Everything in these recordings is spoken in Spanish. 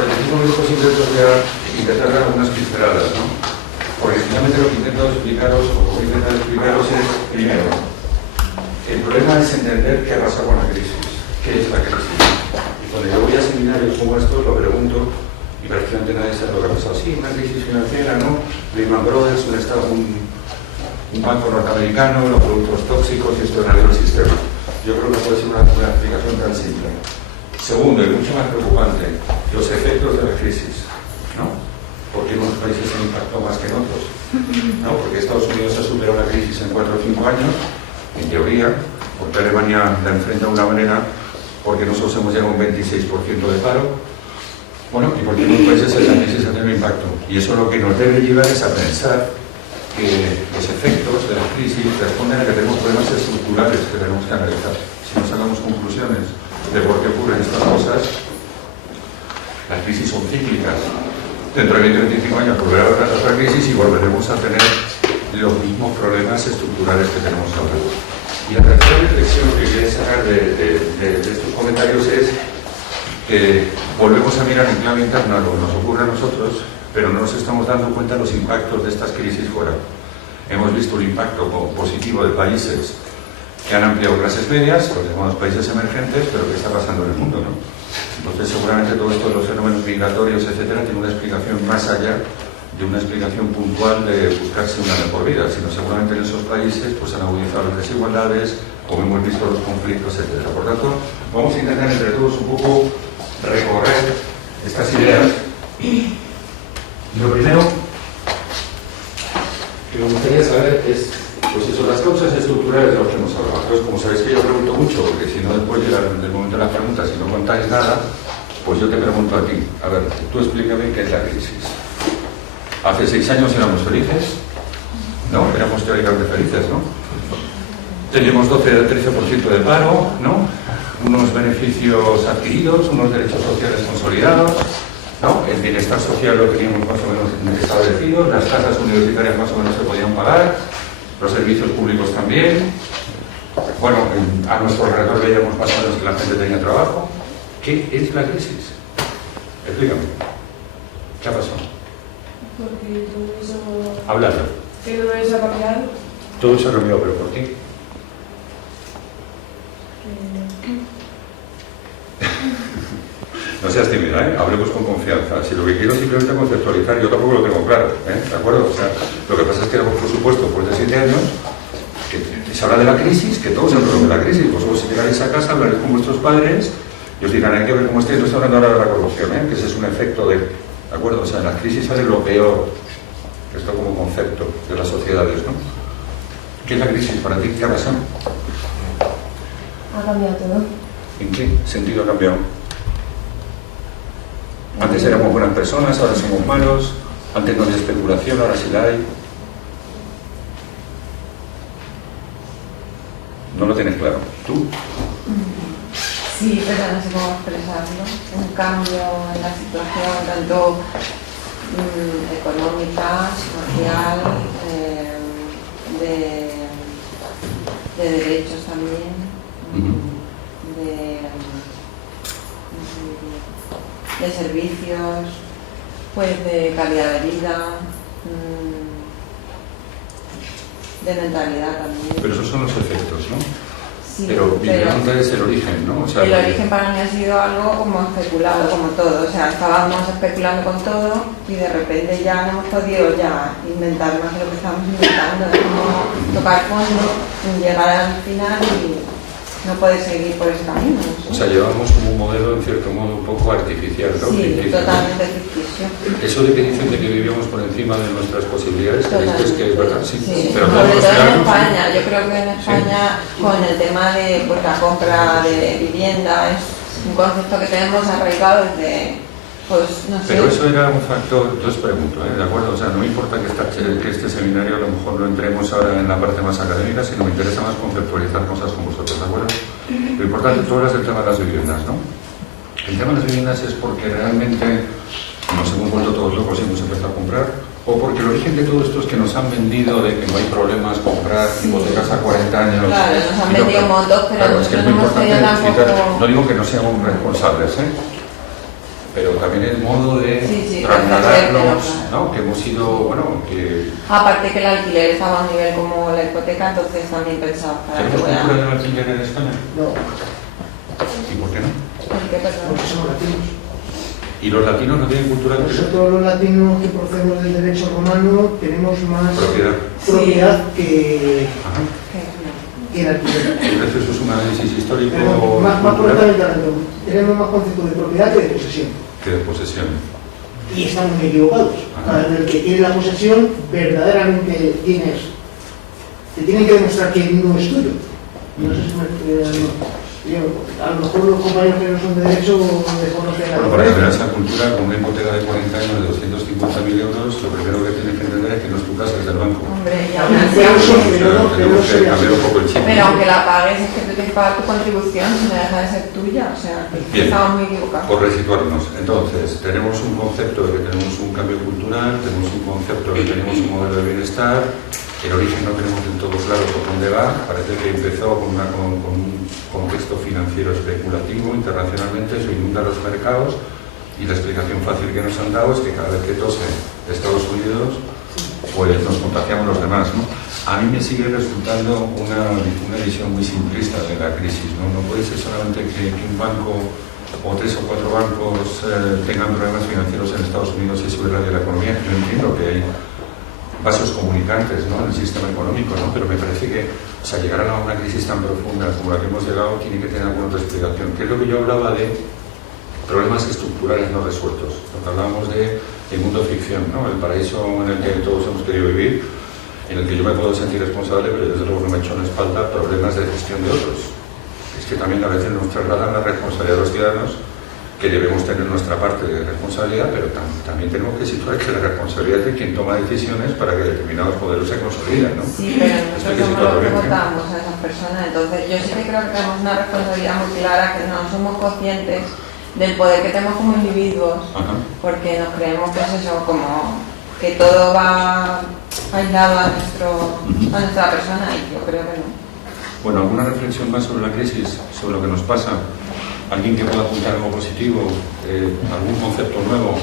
45 minutos simplemente voy a intentar dar algunas pinceladas, ¿no? Porque finalmente lo que intento explicaros, o lo que intento explicaros es, primero, el problema es entender qué pasa con la crisis, qué es la crisis. Y cuando yo voy a seminarios como estos, lo pregunto, y prácticamente nadie sabe lo que ha pasado. Sí, una crisis financiera, ¿no? Lehman Brothers, un banco norteamericano, los productos tóxicos y esto en el sistema. Yo creo que puede ser una explicación tan simple. Segundo, y mucho más preocupante, los efectos de la crisis, ¿no? ¿Por qué en unos países se impactó más que en otros? ¿No? Porque Estados Unidos ha superado la crisis en 4 o 5 años, en teoría, porque Alemania la enfrenta de una manera, porque nosotros hemos llegado a un 26% de paro, bueno, y porque en unos países esa crisis ha tenido impacto. Y eso lo que nos debe llevar es a pensar que los efectos de la crisis responden a que tenemos problemas estructurales que tenemos que analizar. Si no sacamos conclusiones de por qué ocurren estas cosas, las crisis son cíclicas. Dentro de 20 o 25 años volverá a haber otra crisis y volveremos a tener los mismos problemas estructurales que tenemos ahora. Y la tercera reflexión que quería sacar de estos comentarios es que volvemos a mirar en clave interna lo que nos ocurre a nosotros, pero no nos estamos dando cuenta de los impactos de estas crisis fuera. Hemos visto un impacto positivo de países que han ampliado clases medias, los llamados países emergentes, pero ¿qué está pasando en el mundo, no? Entonces, seguramente todo esto de los fenómenos migratorios, etcétera, tiene una explicación más allá de una explicación puntual de buscarse una mejor vida, sino seguramente en esos países pues han agudizado las desigualdades, como hemos visto los conflictos, etcétera. Por tanto, vamos a intentar entre todos un poco recorrer estas ideas. Y lo primero que me gustaría saber es, pues eso, las causas estructurales de las que hemos hablado. Entonces, como sabéis que yo pregunto mucho, porque si no después llega el momento de las preguntas y no contáis nada, pues yo te pregunto a ti. A ver, tú explícame qué es la crisis. Hace 6 años éramos felices, ¿no? Éramos teóricamente felices, ¿no? Teníamos 12-13% de paro, ¿no? Unos beneficios adquiridos, unos derechos sociales consolidados, ¿no? El bienestar social lo teníamos más o menos establecido, las tasas universitarias más o menos se podían pagar, los servicios públicos también. Bueno, a nuestro alrededor veíamos más o menos que la gente tenía trabajo. ¿Qué es la crisis? Explícame. ¿Qué ha pasado? Porque todo eso... Háblalo. Que todo eso ha cambiado. Todo se ha cambiado, pero por ti. No seas tímida, ¿eh? Hablemos con confianza. Si lo que quiero es simplemente conceptualizar, yo tampoco lo tengo claro, ¿eh? ¿De acuerdo? O sea, lo que pasa es que, por supuesto, después de 7 años, que se habla de la crisis, que todos hablan de la crisis. Vosotros si llegaréis a casa, hablaréis con vuestros padres y os dirán, hay que ver cómo estáis. No estoy hablando ahora de la corrupción, ¿eh? Que ese es un efecto ¿de acuerdo? O sea, en la crisis sale lo peor, esto como concepto de las sociedades, ¿no? ¿Qué es la crisis para ti? ¿Qué ha pasado? Ha cambiado todo. ¿En qué sentido ha cambiado? Antes éramos buenas personas, ahora somos malos. Antes no había especulación, ahora sí la hay. ¿No lo tienes claro? ¿Tú? Sí, pero no sé cómo expresarlo. Un cambio en la situación, tanto económica, social, de derechos también, de servicios, pues de calidad de vida, de mentalidad también. Pero esos son los efectos, ¿no? Sí, pero mi pregunta es el origen, ¿no? O sea, el origen para mí ha sido algo como especulado, como todo. O sea, estábamos especulando con todo y de repente ya no hemos podido ya inventar más de lo que estamos inventando. Es como tocar fondo, llegar al final y no poder seguir por ese camino. No sé. O sea, llevamos como un modelo, en cierto modo, un poco artificial, ¿no? Sí, ficticio, totalmente ¿no? ficticio. Eso de que dicen de que vivíamos por encima de nuestras posibilidades, ¿crees que es verdad? Sí. Sí. Pero Sobre todo en ¿no? España. Yo creo que en España, con el tema de pues, la compra de vivienda, es un concepto que tenemos arraigado desde, pues, no sé. Pero eso era un factor, yo os pregunto, ¿de acuerdo? O sea, no me importa que este seminario a lo mejor lo entremos ahora en la parte más académica, sino me interesa más conceptualizar cosas con vosotros, ¿de acuerdo? Lo importante, tú hablas del tema de las viviendas, ¿no? El tema de las viviendas es porque realmente nos hemos vuelto todos locos y hemos empezado a comprar, o porque el origen de todo esto es que nos han vendido de que no hay problemas comprar hipotecas a 40 años. Claro, nos han vendido motos, pero claro, es que es muy no hemos importante tenido tampoco... explicar, no digo que no seamos responsables, ¿eh? pero también el modo de Sí, trasladarnos, claro. ¿no? Que hemos sido, bueno, que Aparte que el alquiler estaba a un nivel como la hipoteca, entonces también pensaba para que tenemos voy cultura a... del alquiler en España. No, ¿Y por qué no? ¿Por qué, perdón? porque somos latinos. ¿Y los latinos no tienen cultura del alquiler? Nosotros los latinos que procedemos del derecho romano tenemos más Propiedad. propiedad que Ajá. el alquiler. Entonces eso es un análisis histórico Tenemos más cultural correctamente, tenemos más concepto de propiedad que de posesión. que de posesión. Y estamos muy equivocados. Ajá. El que tiene la posesión verdaderamente te tienen que demostrar que no es tuyo. No sé si a lo mejor los compañeros que no son de derecho desconocen la Bueno, para cambiar diferencia. esa cultura, con una hipoteca de 40 años de 250.000 euros, lo primero que tienes que entender es que no es tu casa, es del banco. Hombre, y A aún mí así... me han O sorprendido, sea, pero tenemos no que soy cambiar un así. poco el chip. Pero aunque la pagues, es que tú tienes que pagar tu contribución, si no deja de ser tuya, o sea, Bien. estamos muy equivocados. Por resituarnos. Entonces, tenemos un concepto de que tenemos un cambio cultural, tenemos un concepto de que tenemos un modelo de bienestar, el origen no tenemos del todo claro por dónde va, parece que empezó con un contexto financiero especulativo internacionalmente, eso inunda los mercados y la explicación fácil que nos han dado es que cada vez que tose Estados Unidos, pues nos contagiamos los demás, ¿no? A mí me sigue resultando una visión muy simplista de la crisis, ¿no? No puede ser solamente que un banco o 3 o 4 bancos tengan problemas financieros en Estados Unidos y eso irradia la economía. Yo entiendo que hay vasos comunicantes, ¿no?, en el sistema económico, ¿no? Pero me parece que, o sea, llegar a una crisis tan profunda como la que hemos llegado tiene que tener alguna otra explicación. Que es lo que yo hablaba de problemas estructurales no resueltos. Cuando hablábamos de el mundo ficción, ¿no?, el paraíso en el que todos hemos querido vivir, en el que yo me puedo sentir responsable, pero desde luego no me echo en la espalda problemas de gestión de otros. Es que también a veces nos trasladan la responsabilidad de los ciudadanos, que debemos tener nuestra parte de responsabilidad, pero también tenemos que situar que la responsabilidad es de quien toma decisiones para que determinados modelos se consoliden, ¿no? Sí, pero Esto hay nosotros que somos situarlo los que bien, ¿eh? votamos a esas personas, entonces yo sí que creo que tenemos una responsabilidad muy clara, que no somos conscientes del poder que tenemos como individuos, Ajá. porque nos creemos que es eso, como que todo va aislado a nuestra persona, y yo creo que no. Bueno, ¿alguna reflexión más sobre la crisis, sobre lo que nos pasa? ¿Alguien que pueda apuntar algo positivo? ¿Algún concepto nuevo?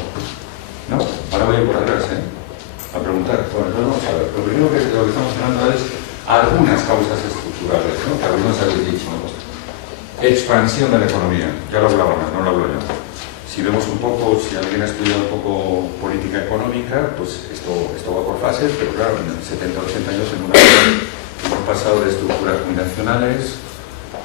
¿No? Ahora voy a ir por atrás, a preguntar. Bueno, entonces vamos a ver. Lo primero que de lo que estamos hablando es algunas causas estructurales, ¿no?, que algunos habéis dicho. Expansión de la economía. Ya lo hablaba, no lo hablo yo. Si vemos un poco, si alguien ha estudiado un poco política económica, pues esto va por fases, pero claro, en 70 o 80 años en una hemos pasado de estructuras binacionales,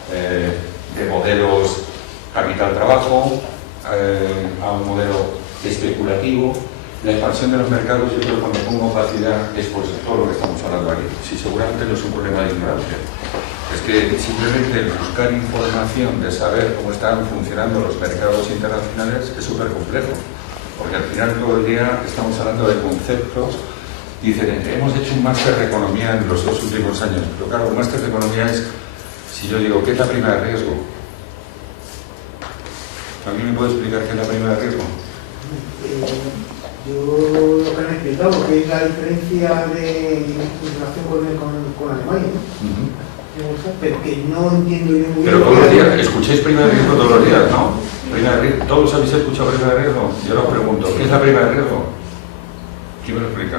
de modelos capital-trabajo, a un modelo especulativo. La expansión de los mercados, yo creo que cuando pongo opacidad es por todo lo que estamos hablando aquí. Si seguramente no es un problema de ignorancia, es que simplemente el buscar información de saber cómo están funcionando los mercados internacionales es súper complejo, porque al final todo el día estamos hablando de conceptos. Dicen, hemos hecho un máster de economía en los 2 últimos años, pero claro, un máster de economía es, si yo digo, ¿qué es la prima de riesgo? ¿Alguien me puede explicar qué es la prima de riesgo? Yo lo que han explicado, que es la diferencia en relación con Alemania, ¿no? Pero que no entiendo yo muy bien. Pero todos los días, escucháis prima de riesgo todos los días, ¿no? Prima de riesgo, ¿todos habéis escuchado prima de riesgo? Yo os pregunto, ¿qué es la prima de riesgo? ¿Quién me lo explica?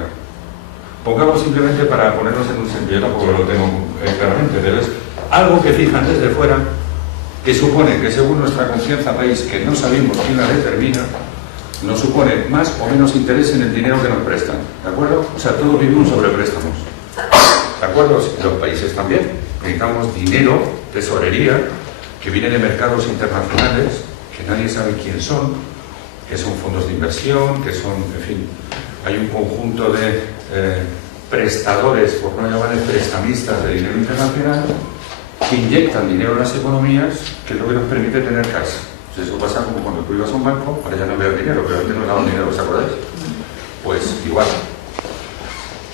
Pongamos simplemente para ponernos en un sentido, yo tampoco lo tengo claramente, pero es algo que fijan desde fuera, que supone que según nuestra confianza país, que no sabemos quién la determina, nos supone más o menos interés en el dinero que nos prestan, ¿de acuerdo? O sea, todos vivimos sobre préstamos, ¿de acuerdo? Los países también, necesitamos dinero, tesorería, que viene de mercados internacionales, que nadie sabe quién son, que son fondos de inversión, que son, en fin, hay un conjunto de prestadores, por no llamarles prestamistas de dinero internacional, que inyectan dinero en las economías, que es lo que nos permite tener cash. Pues eso pasa como cuando tú ibas a un banco, ahora ya no veo dinero, pero antes nos daban dinero, ¿os acordáis? Pues igual.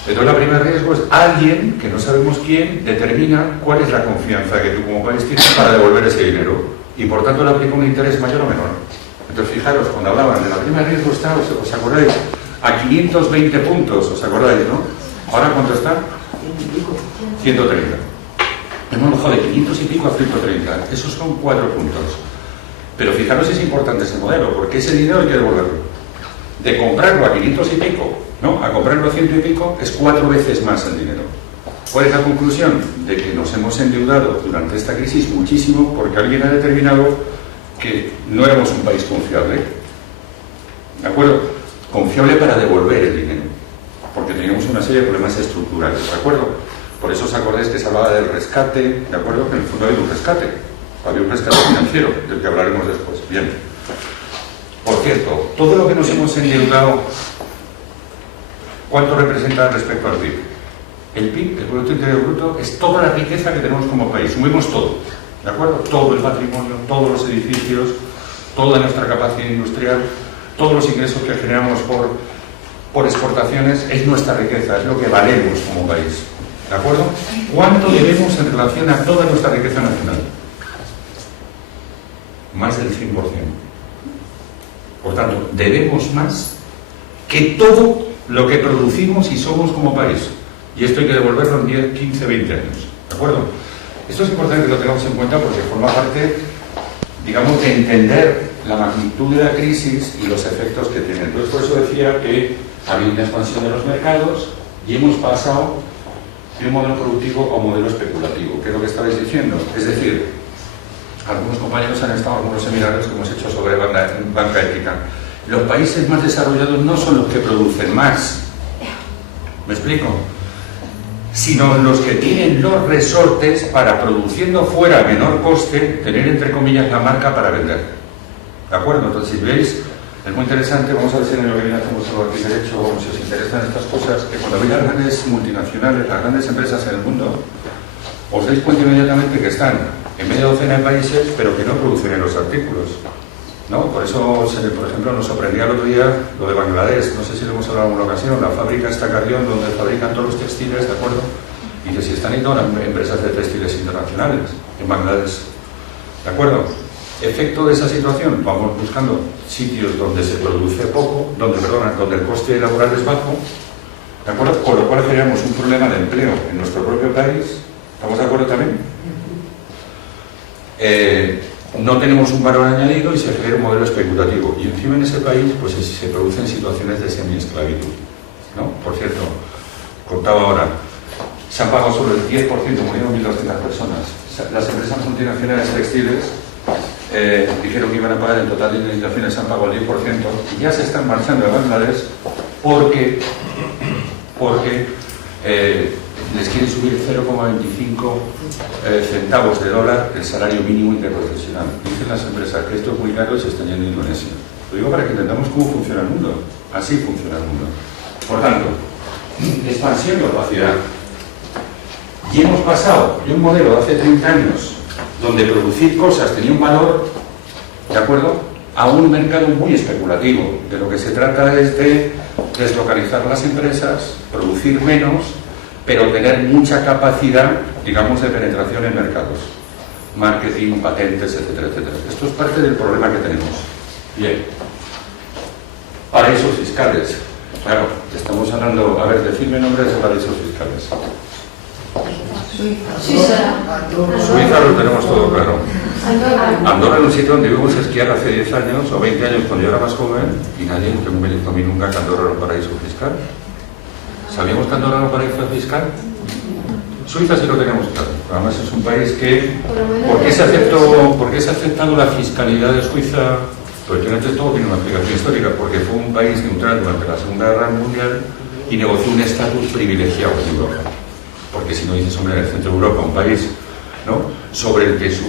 Entonces la prima de riesgo es alguien, que no sabemos quién, determina cuál es la confianza que tú como país tienes para devolver ese dinero, y por tanto le aplica un interés mayor o menor. Entonces fijaros, cuando hablaban de la prima de riesgo está, ¿os acordáis? A 520 puntos, ¿os acordáis, no? ¿Ahora cuánto está? 130. Hemos bajado de 500 y pico a 130. Esos son 4 puntos. Pero fijaros si es importante ese modelo, porque ese dinero hay que devolverlo. De comprarlo a 500 y pico, ¿no?, a comprarlo a 100 y pico, es 4 veces más el dinero. ¿Cuál es la conclusión? De que nos hemos endeudado durante esta crisis muchísimo porque alguien ha determinado que no éramos un país confiable. ¿De acuerdo? Confiable para devolver el dinero, porque teníamos una serie de problemas estructurales, ¿de acuerdo? Por eso os acordáis que se hablaba del rescate, ¿de acuerdo? Que en el fondo había un rescate financiero, del que hablaremos después. Bien. Por cierto, todo lo que nos hemos endeudado, ¿cuánto representa respecto al PIB? El PIB, el Producto Interior Bruto, es toda la riqueza que tenemos como país. Sumemos todo, ¿de acuerdo? Todo el patrimonio, todos los edificios, toda nuestra capacidad industrial, todos los ingresos que generamos por exportaciones, es nuestra riqueza, es lo que valemos como país. ¿De acuerdo? ¿Cuánto debemos en relación a toda nuestra riqueza nacional? Más del 100%. Por tanto, debemos más que todo lo que producimos y somos como país. Y esto hay que devolverlo en 10, 15, 20 años. ¿De acuerdo? Esto es importante que lo tengamos en cuenta porque forma parte, digamos, de entender la magnitud de la crisis y los efectos que tiene. Entonces, por eso decía que ha habido una expansión de los mercados y hemos pasado de un modelo productivo a un modelo especulativo, que es lo que estabais diciendo. Es decir, algunos compañeros han estado en algunos seminarios que hemos hecho sobre banca ética. Los países más desarrollados no son los que producen más, ¿me explico?, sino los que tienen los resortes para, produciendo fuera a menor coste, tener entre comillas la marca para vender. ¿De acuerdo? Entonces, si veis, es muy interesante. Vamos a ver si en el que viene hacemos algo aquí derecho, o si os interesan estas cosas, que cuando veis las grandes multinacionales, las grandes empresas en el mundo, os dais cuenta inmediatamente que están en media docena de países, pero que no producen en los artículos, ¿no? Por eso, por ejemplo, nos sorprendía el otro día lo de Bangladesh, no sé si lo hemos hablado en alguna ocasión, la fábrica esta Carrión, donde fabrican todos los textiles, ¿de acuerdo? Y que si están yendo a empresas de textiles internacionales en Bangladesh, ¿de acuerdo? Efecto de esa situación, vamos buscando sitios donde se produce poco, donde el coste laboral es bajo, ¿de acuerdo? Con lo cual generamos un problema de empleo en nuestro propio país. ¿Estamos de acuerdo también? No tenemos un valor añadido y se genera un modelo especulativo. Y encima en ese país pues se producen situaciones de semi-esclavitud, ¿no? Por cierto, contaba ahora, se han pagado solo el 10%, murieron 1.200 personas. Las empresas multinacionales textiles dijeron que iban a pagar el total de indemnizaciones, se han pagado el 10% y ya se están marchando de Bangladesh porque les quieren subir 0,25 centavos de dólar el salario mínimo interprofesional. Dicen las empresas que esto es muy caro y se están yendo a Indonesia. Lo digo para que entendamos cómo funciona el mundo. Así funciona el mundo. Por tanto, expansión y opacidad. Y hemos pasado de un modelo de hace 30 años donde producir cosas tenía un valor, ¿de acuerdo?, a un mercado muy especulativo. De lo que se trata es de deslocalizar las empresas, producir menos, pero tener mucha capacidad, digamos, de penetración en mercados. Marketing, patentes, etcétera, etcétera. Esto es parte del problema que tenemos. Bien. Paraísos fiscales. Claro, estamos hablando... A ver, decidme nombres de paraísos fiscales. Suiza. Suiza lo tenemos todo claro. Andorra es un sitio donde vivimos a esquiar hace 10 años o 20 años cuando yo era más joven y nadie me dijo a mí nunca que Andorra era un paraíso fiscal. ¿Sabíamos que Andorra era un paraíso fiscal? Suiza sí lo tenemos claro. Además es un país que... ¿Por qué se ha aceptado la fiscalidad de Suiza? Porque antes todo tiene una explicación histórica, porque fue un país neutral durante la Segunda Guerra Mundial y negoció un estatus privilegiado en Europa. Porque si no dices, hombre, en el centro de Europa, un país, ¿no?, sobre el que su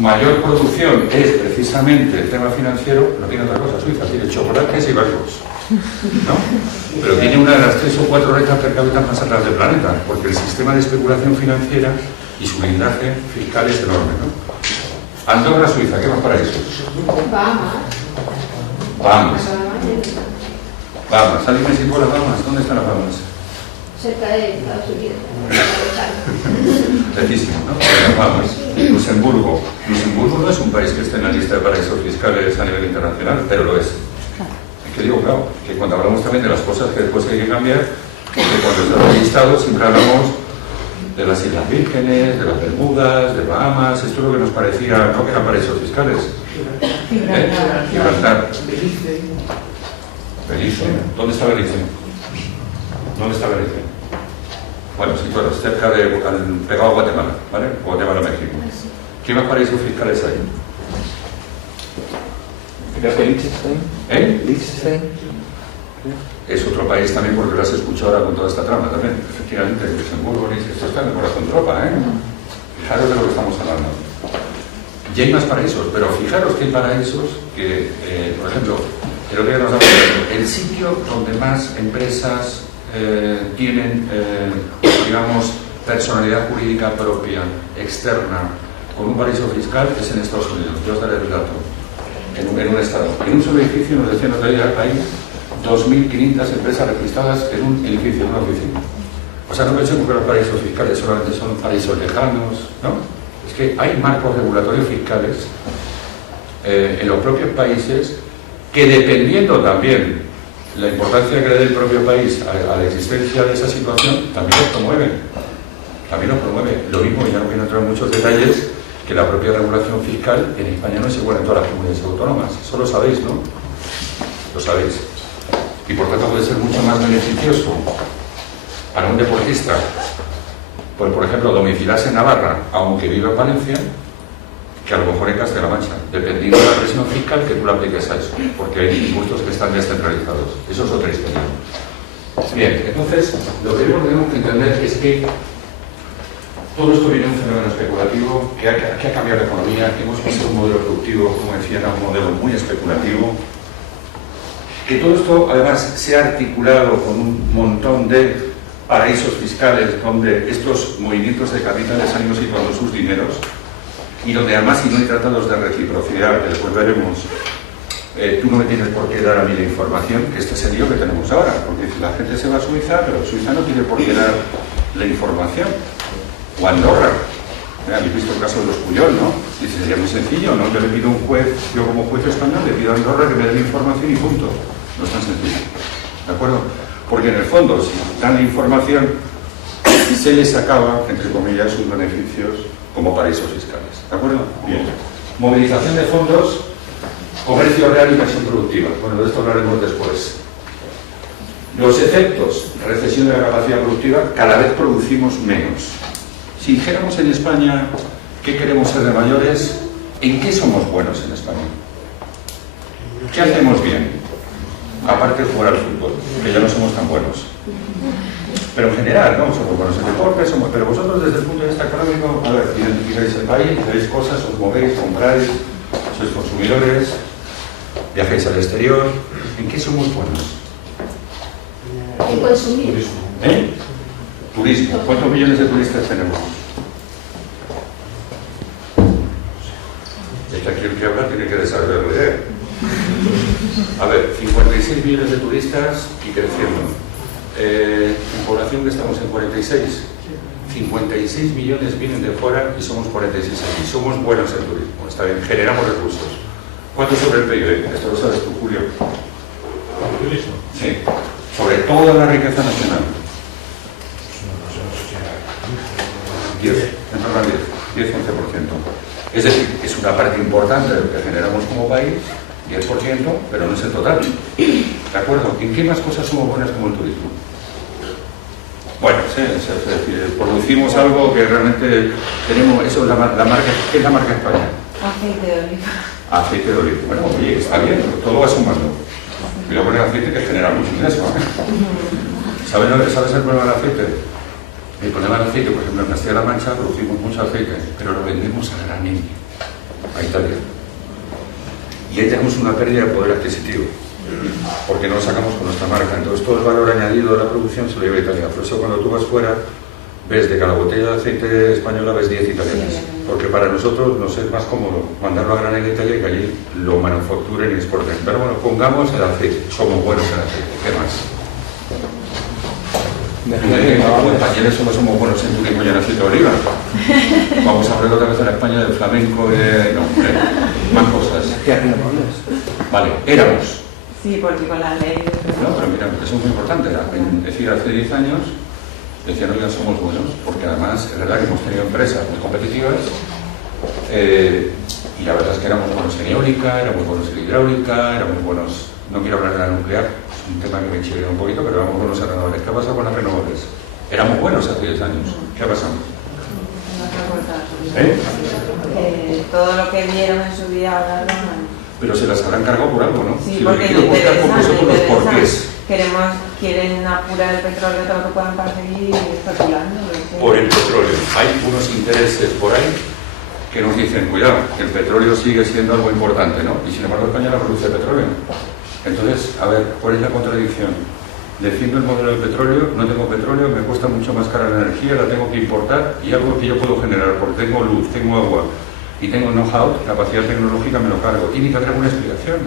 mayor producción es precisamente el tema financiero, no tiene otra cosa. Suiza tiene chocolates y barcos, ¿no? Pero tiene una de las 3 o 4 rentas per cápita más altas del planeta, porque el sistema de especulación financiera y su blindaje fiscal es enorme, ¿no? Andorra, Suiza, ¿qué más paraísos? Bahamas. ¿Alguien me sitúa las Bahamas? ¿Dónde están las Bahamas? Cerca de Estados Unidos. Lejísimo, ¿no? Las Bahamas. Luxemburgo. Luxemburgo no es un país que esté en la lista de paraísos fiscales a nivel internacional, pero lo es. Es que digo, claro, que cuando hablamos también de las cosas que después hay que cambiar, que cuando está registrado siempre hablamos de las Islas Vírgenes, de las Bermudas, de Bahamas. Esto es lo que nos parecía, no que eran paraísos fiscales. Gibraltar. Belice. Belice. ¿Dónde está Belice? ¿Dónde está Belice? Bueno, sí, claro, cerca de, pegado a Guatemala, ¿vale? Guatemala, México. ¿Qué más paraísos fiscales hay? Creo que Liechtenstein. ¿Eh? Liechtenstein. Es otro país también porque lo has escuchado ahora con toda esta trama también. Efectivamente, Luxemburgo, esto está en el corazón de Europa, ¿eh? Fijaros de lo que estamos hablando. Y hay más paraísos, pero fijaros que hay paraísos que, por ejemplo, creo que nos damos cuenta, el sitio donde más empresas tienen, digamos, personalidad jurídica propia, externa, con un paraíso fiscal es en Estados Unidos. Yo os daré el dato. En un estado. En un solo edificio, nos decían otra día, hay 2.500 empresas registradas en un edificio, en una oficina. O sea, no pensemos que los paraísos fiscales solamente son paraísos lejanos, ¿no? Es que hay marcos regulatorios fiscales en los propios países que, dependiendo también la importancia que le dé el propio país a la existencia de esa situación, también los promueven. También los promueve. Lo mismo, ya no quiero entrar en muchos detalles, que la propia regulación fiscal en España no es igual en todas las comunidades autónomas. Eso lo sabéis, ¿no? Lo sabéis. Y por tanto puede ser mucho más beneficioso para un deportista, pues por ejemplo, domiciliarse en Navarra, aunque viva en Valencia, que a lo mejor en Castilla-La Mancha, dependiendo de la presión fiscal que tú le apliques a eso, porque hay impuestos que están descentralizados. Eso es otra historia. Bien, entonces, lo que tenemos que entender es que todo esto viene de un fenómeno especulativo que ha cambiado la economía, que hemos pasado un modelo productivo, como decían, a un modelo muy especulativo, que todo esto además se ha articulado con un montón de paraísos fiscales donde estos movimientos de capitales han ido situando sus dineros y donde además, si no hay tratados de reciprocidad, que después veremos, tú no me tienes por qué dar a mí la información, que este es el lío que tenemos ahora, porque la gente se va a Suiza, pero Suiza no tiene por qué dar la información. O Andorra. Habéis visto el caso de los Puyol, ¿no? Dice, sería muy sencillo, ¿no? Yo le pido a un juez, yo como juez español, le pido a Andorra que me dé la información y punto. No es tan sencillo. ¿De acuerdo? Porque en el fondo, si dan la información, se les acaba, entre comillas, sus beneficios como paraísos fiscales. ¿De acuerdo? Bien. Movilización de fondos, comercio real y inversión productiva. Bueno, de esto hablaremos después. Los efectos, recesión de la capacidad productiva, cada vez producimos menos. Si dijéramos en España qué queremos ser de mayores, ¿en qué somos buenos en España? ¿Qué hacemos bien? Aparte de jugar al fútbol, que ya no somos tan buenos. Pero en general, ¿no? Somos buenos en deporte, pero vosotros desde el punto de vista económico, a ver, identificáis el país, veis cosas, os movéis, compráis, sois consumidores, viajáis al exterior. ¿En qué somos buenos? En consumir. ¿Eh? Turismo. ¿Cuántos millones de turistas tenemos? Es que aquí el que habla tiene que desarrollar la idea. A ver, 56 millones de turistas y creciendo. En población que estamos en 46. 56 millones vienen de fuera y somos 46 aquí. Somos buenos en turismo, está bien, generamos recursos. ¿Cuánto sobre el PIB? Esto lo sabes tú, Julio. ¿Turismo? Sí. Sobre toda la riqueza nacional. 10, en torno al 10, 11%. Es decir, es una parte importante de lo que generamos como país, 10%, pero no es el total. ¿De acuerdo? ¿En qué más cosas somos buenas como el turismo? Bueno, sí, es decir, producimos algo que realmente tenemos, eso es la marca, ¿qué es la marca España? Aceite de oliva. Aceite de oliva. Bueno, oye, está bien, todo va sumando. Y luego poner aceite que genera mucho ingreso. ¿Sabes el problema del aceite? El problema del aceite, por ejemplo, en Castilla-La Mancha producimos mucho aceite, pero lo vendemos a granel, a Italia. Y ahí tenemos una pérdida de poder adquisitivo, porque no lo sacamos con nuestra marca. Entonces todo el valor añadido de la producción se lo lleva a Italia. Por eso cuando tú vas fuera, ves de cada botella de aceite española ves 10 italianas. Porque para nosotros nos es más cómodo mandarlo a granel a Italia y que allí lo manufacturen y exporten. Pero bueno, pongamos el aceite, somos buenos en aceite. ¿Qué más? Como españoles somos buenos en turismo y en aceite de oliva. Vamos a hablar otra vez en España del flamenco, más cosas. Vale, éramos. Sí, porque con la ley... No, pero mira, eso es muy importante. Es decir, hace 10 años decían, oigan, somos buenos, porque además es verdad que hemos tenido empresas muy competitivas y la verdad es que éramos buenos en eólica, éramos buenos en hidráulica, éramos buenos, no quiero hablar de la nuclear, es un tema que me chivea un poquito, pero éramos buenos en renovables. ¿Qué ha pasado con las renovables? Éramos buenos hace 10 años. ¿Qué ha pasado? Todo lo que vieron en su día ahora no. Pero se las habrán cargado por algo, ¿no? Sí, si porque lo que quiero buscar por no los porqués. Quieren apurar el petróleo todo lo que puedan para seguir especulando. Por el petróleo. Hay unos intereses por ahí que nos dicen, cuidado, que el petróleo sigue siendo algo importante, ¿no? Y sin embargo España no produce petróleo. Entonces, a ver, ¿cuál es la contradicción? Defiendo el modelo del petróleo, no tengo petróleo, me cuesta mucho más cara la energía, la tengo que importar y algo que yo puedo generar, porque tengo luz, tengo agua y tengo know-how, capacidad tecnológica, me lo cargo. Tiene que haber alguna explicación.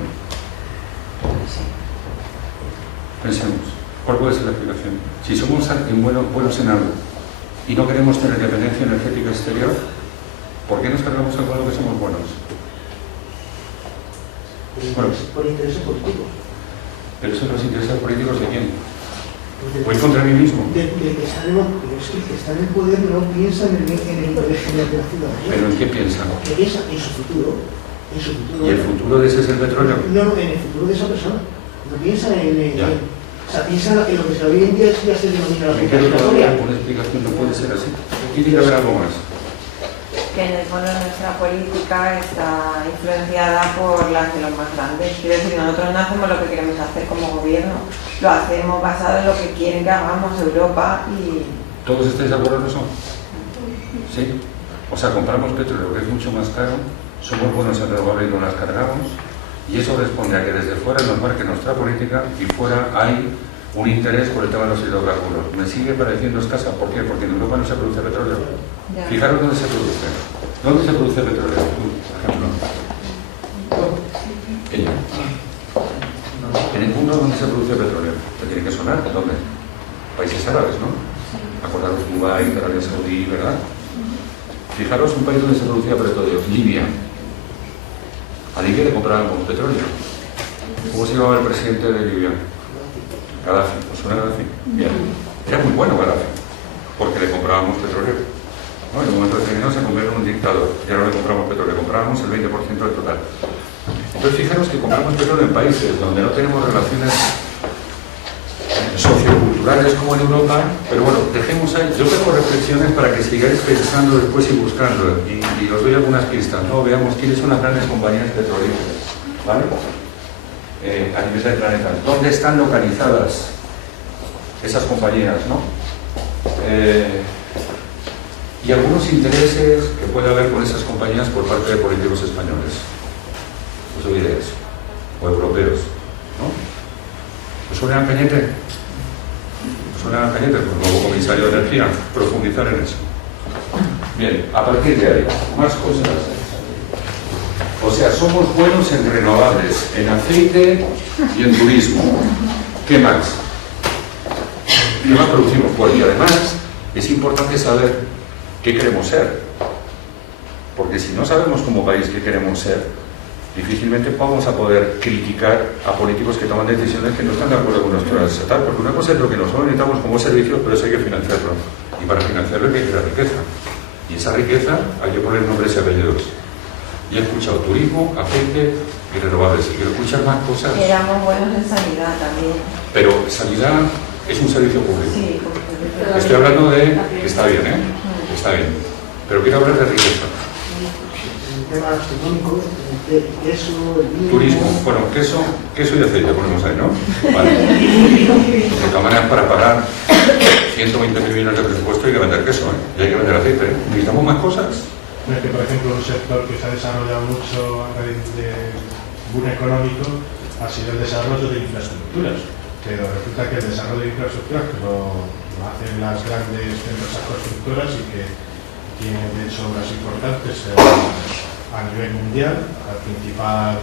Pensemos, ¿cuál puede ser la explicación? Si somos buenos en algo y no queremos tener dependencia energética exterior, ¿por qué nos cargamos algo en lo que somos buenos? Por intereses políticos. ¿Pero son los intereses políticos de quién? ¿Voy contra mí mismo? De que están en poder no piensan en el interés general de la ciudadanía. ¿Pero en qué piensan? Que piensan en su futuro. ¿Y el futuro de ese es el petróleo? No, en el futuro de esa persona. No piensan o sea, piensan en lo que hoy en día ya se denomina la historia. Una explicación no puede ser así. Tiene que haber algo más. Que en el fondo nuestra política está influenciada por las de los más grandes. Quiero decir, nosotros no hacemos lo que queremos hacer como gobierno, lo hacemos basado en lo que quieren que hagamos Europa y... ¿Todos estáis de acuerdo en eso? ¿Sí? O sea, compramos petróleo que es mucho más caro, somos buenos en renovables y no las cargamos, y eso responde a que desde fuera nos marque nuestra política y fuera hay un interés por el tema de los hidrocarburos. Me sigue pareciendo escasa. ¿Por qué? Porque en Europa no se produce petróleo. Ya. Fijaros dónde se produce. ¿Dónde se produce petróleo? Por ejemplo. Ella. En el mundo donde se produce petróleo. ¿Te tiene que sonar? ¿Dónde? Países árabes, ¿no? Acordaros Dubái, Arabia Saudí, ¿verdad? Fijaros un país donde se producía petróleo. Libia. A Libia le comprábamos petróleo. ¿Cómo se llamaba el presidente de Libia? Gaddafi. ¿Os suena Gaddafi? Bien. Era muy bueno Gaddafi, porque le comprábamos petróleo. ¿No? En un momento determinado se convirtió en un dictador. Ya no le compramos petróleo, comprábamos el 20% del total. Entonces, fijaros que compramos petróleo en países donde no tenemos relaciones socioculturales como en Europa, pero bueno, dejemos ahí. Yo tengo reflexiones para que sigáis pensando después y buscando, y os doy algunas pistas, ¿no? Veamos quiénes son las grandes compañías petrolíferas, ¿vale? A nivel del planeta. ¿Dónde están localizadas esas compañías, no? Y algunos intereses que puede haber con esas compañías por parte de políticos españoles. Os oiré eso. O europeos, ¿no? ¿Os suena a Cañete? ¿Os suena a Cañete? Pues nuevo comisario de energía. Profundizar en eso. Bien, a partir de ahí, más cosas. O sea, somos buenos en renovables, en aceite y en turismo. ¿Qué más? ¿Qué más producimos? Pues y además es importante saber qué queremos ser. Porque si no sabemos como país qué queremos ser, difícilmente vamos a poder criticar a políticos que toman decisiones que no están de acuerdo con nuestras tal. Porque una cosa es lo que nosotros necesitamos como servicios, pero eso hay que financiarlo. Y para financiarlo hay que crear riqueza. Y esa riqueza hay que poner nombres y apellidos. Y he escuchado turismo, aceite y renovables. Y quiero escuchar más cosas. Éramos buenos en sanidad también. Pero sanidad es un servicio público. Sí, Estoy hablando de... Está bien, ¿eh? Está bien. Pero quiero hablar de riqueza. Temas económicos, queso, vino... Turismo. Bueno, queso y aceite ponemos ahí, ¿no? Vale. De todas maneras, para pagar 120.000 millones de presupuesto hay que vender queso, ¿eh? Y hay que vender aceite, ¿eh? ¿Necesitamos más cosas? Es que, por ejemplo, un sector que se ha desarrollado mucho a raíz de boom económico ha sido el desarrollo de infraestructuras. Pero resulta que el desarrollo de infraestructuras que lo hacen las grandes empresas constructoras y que tienen, de hecho, obras importantes a nivel mundial. La principal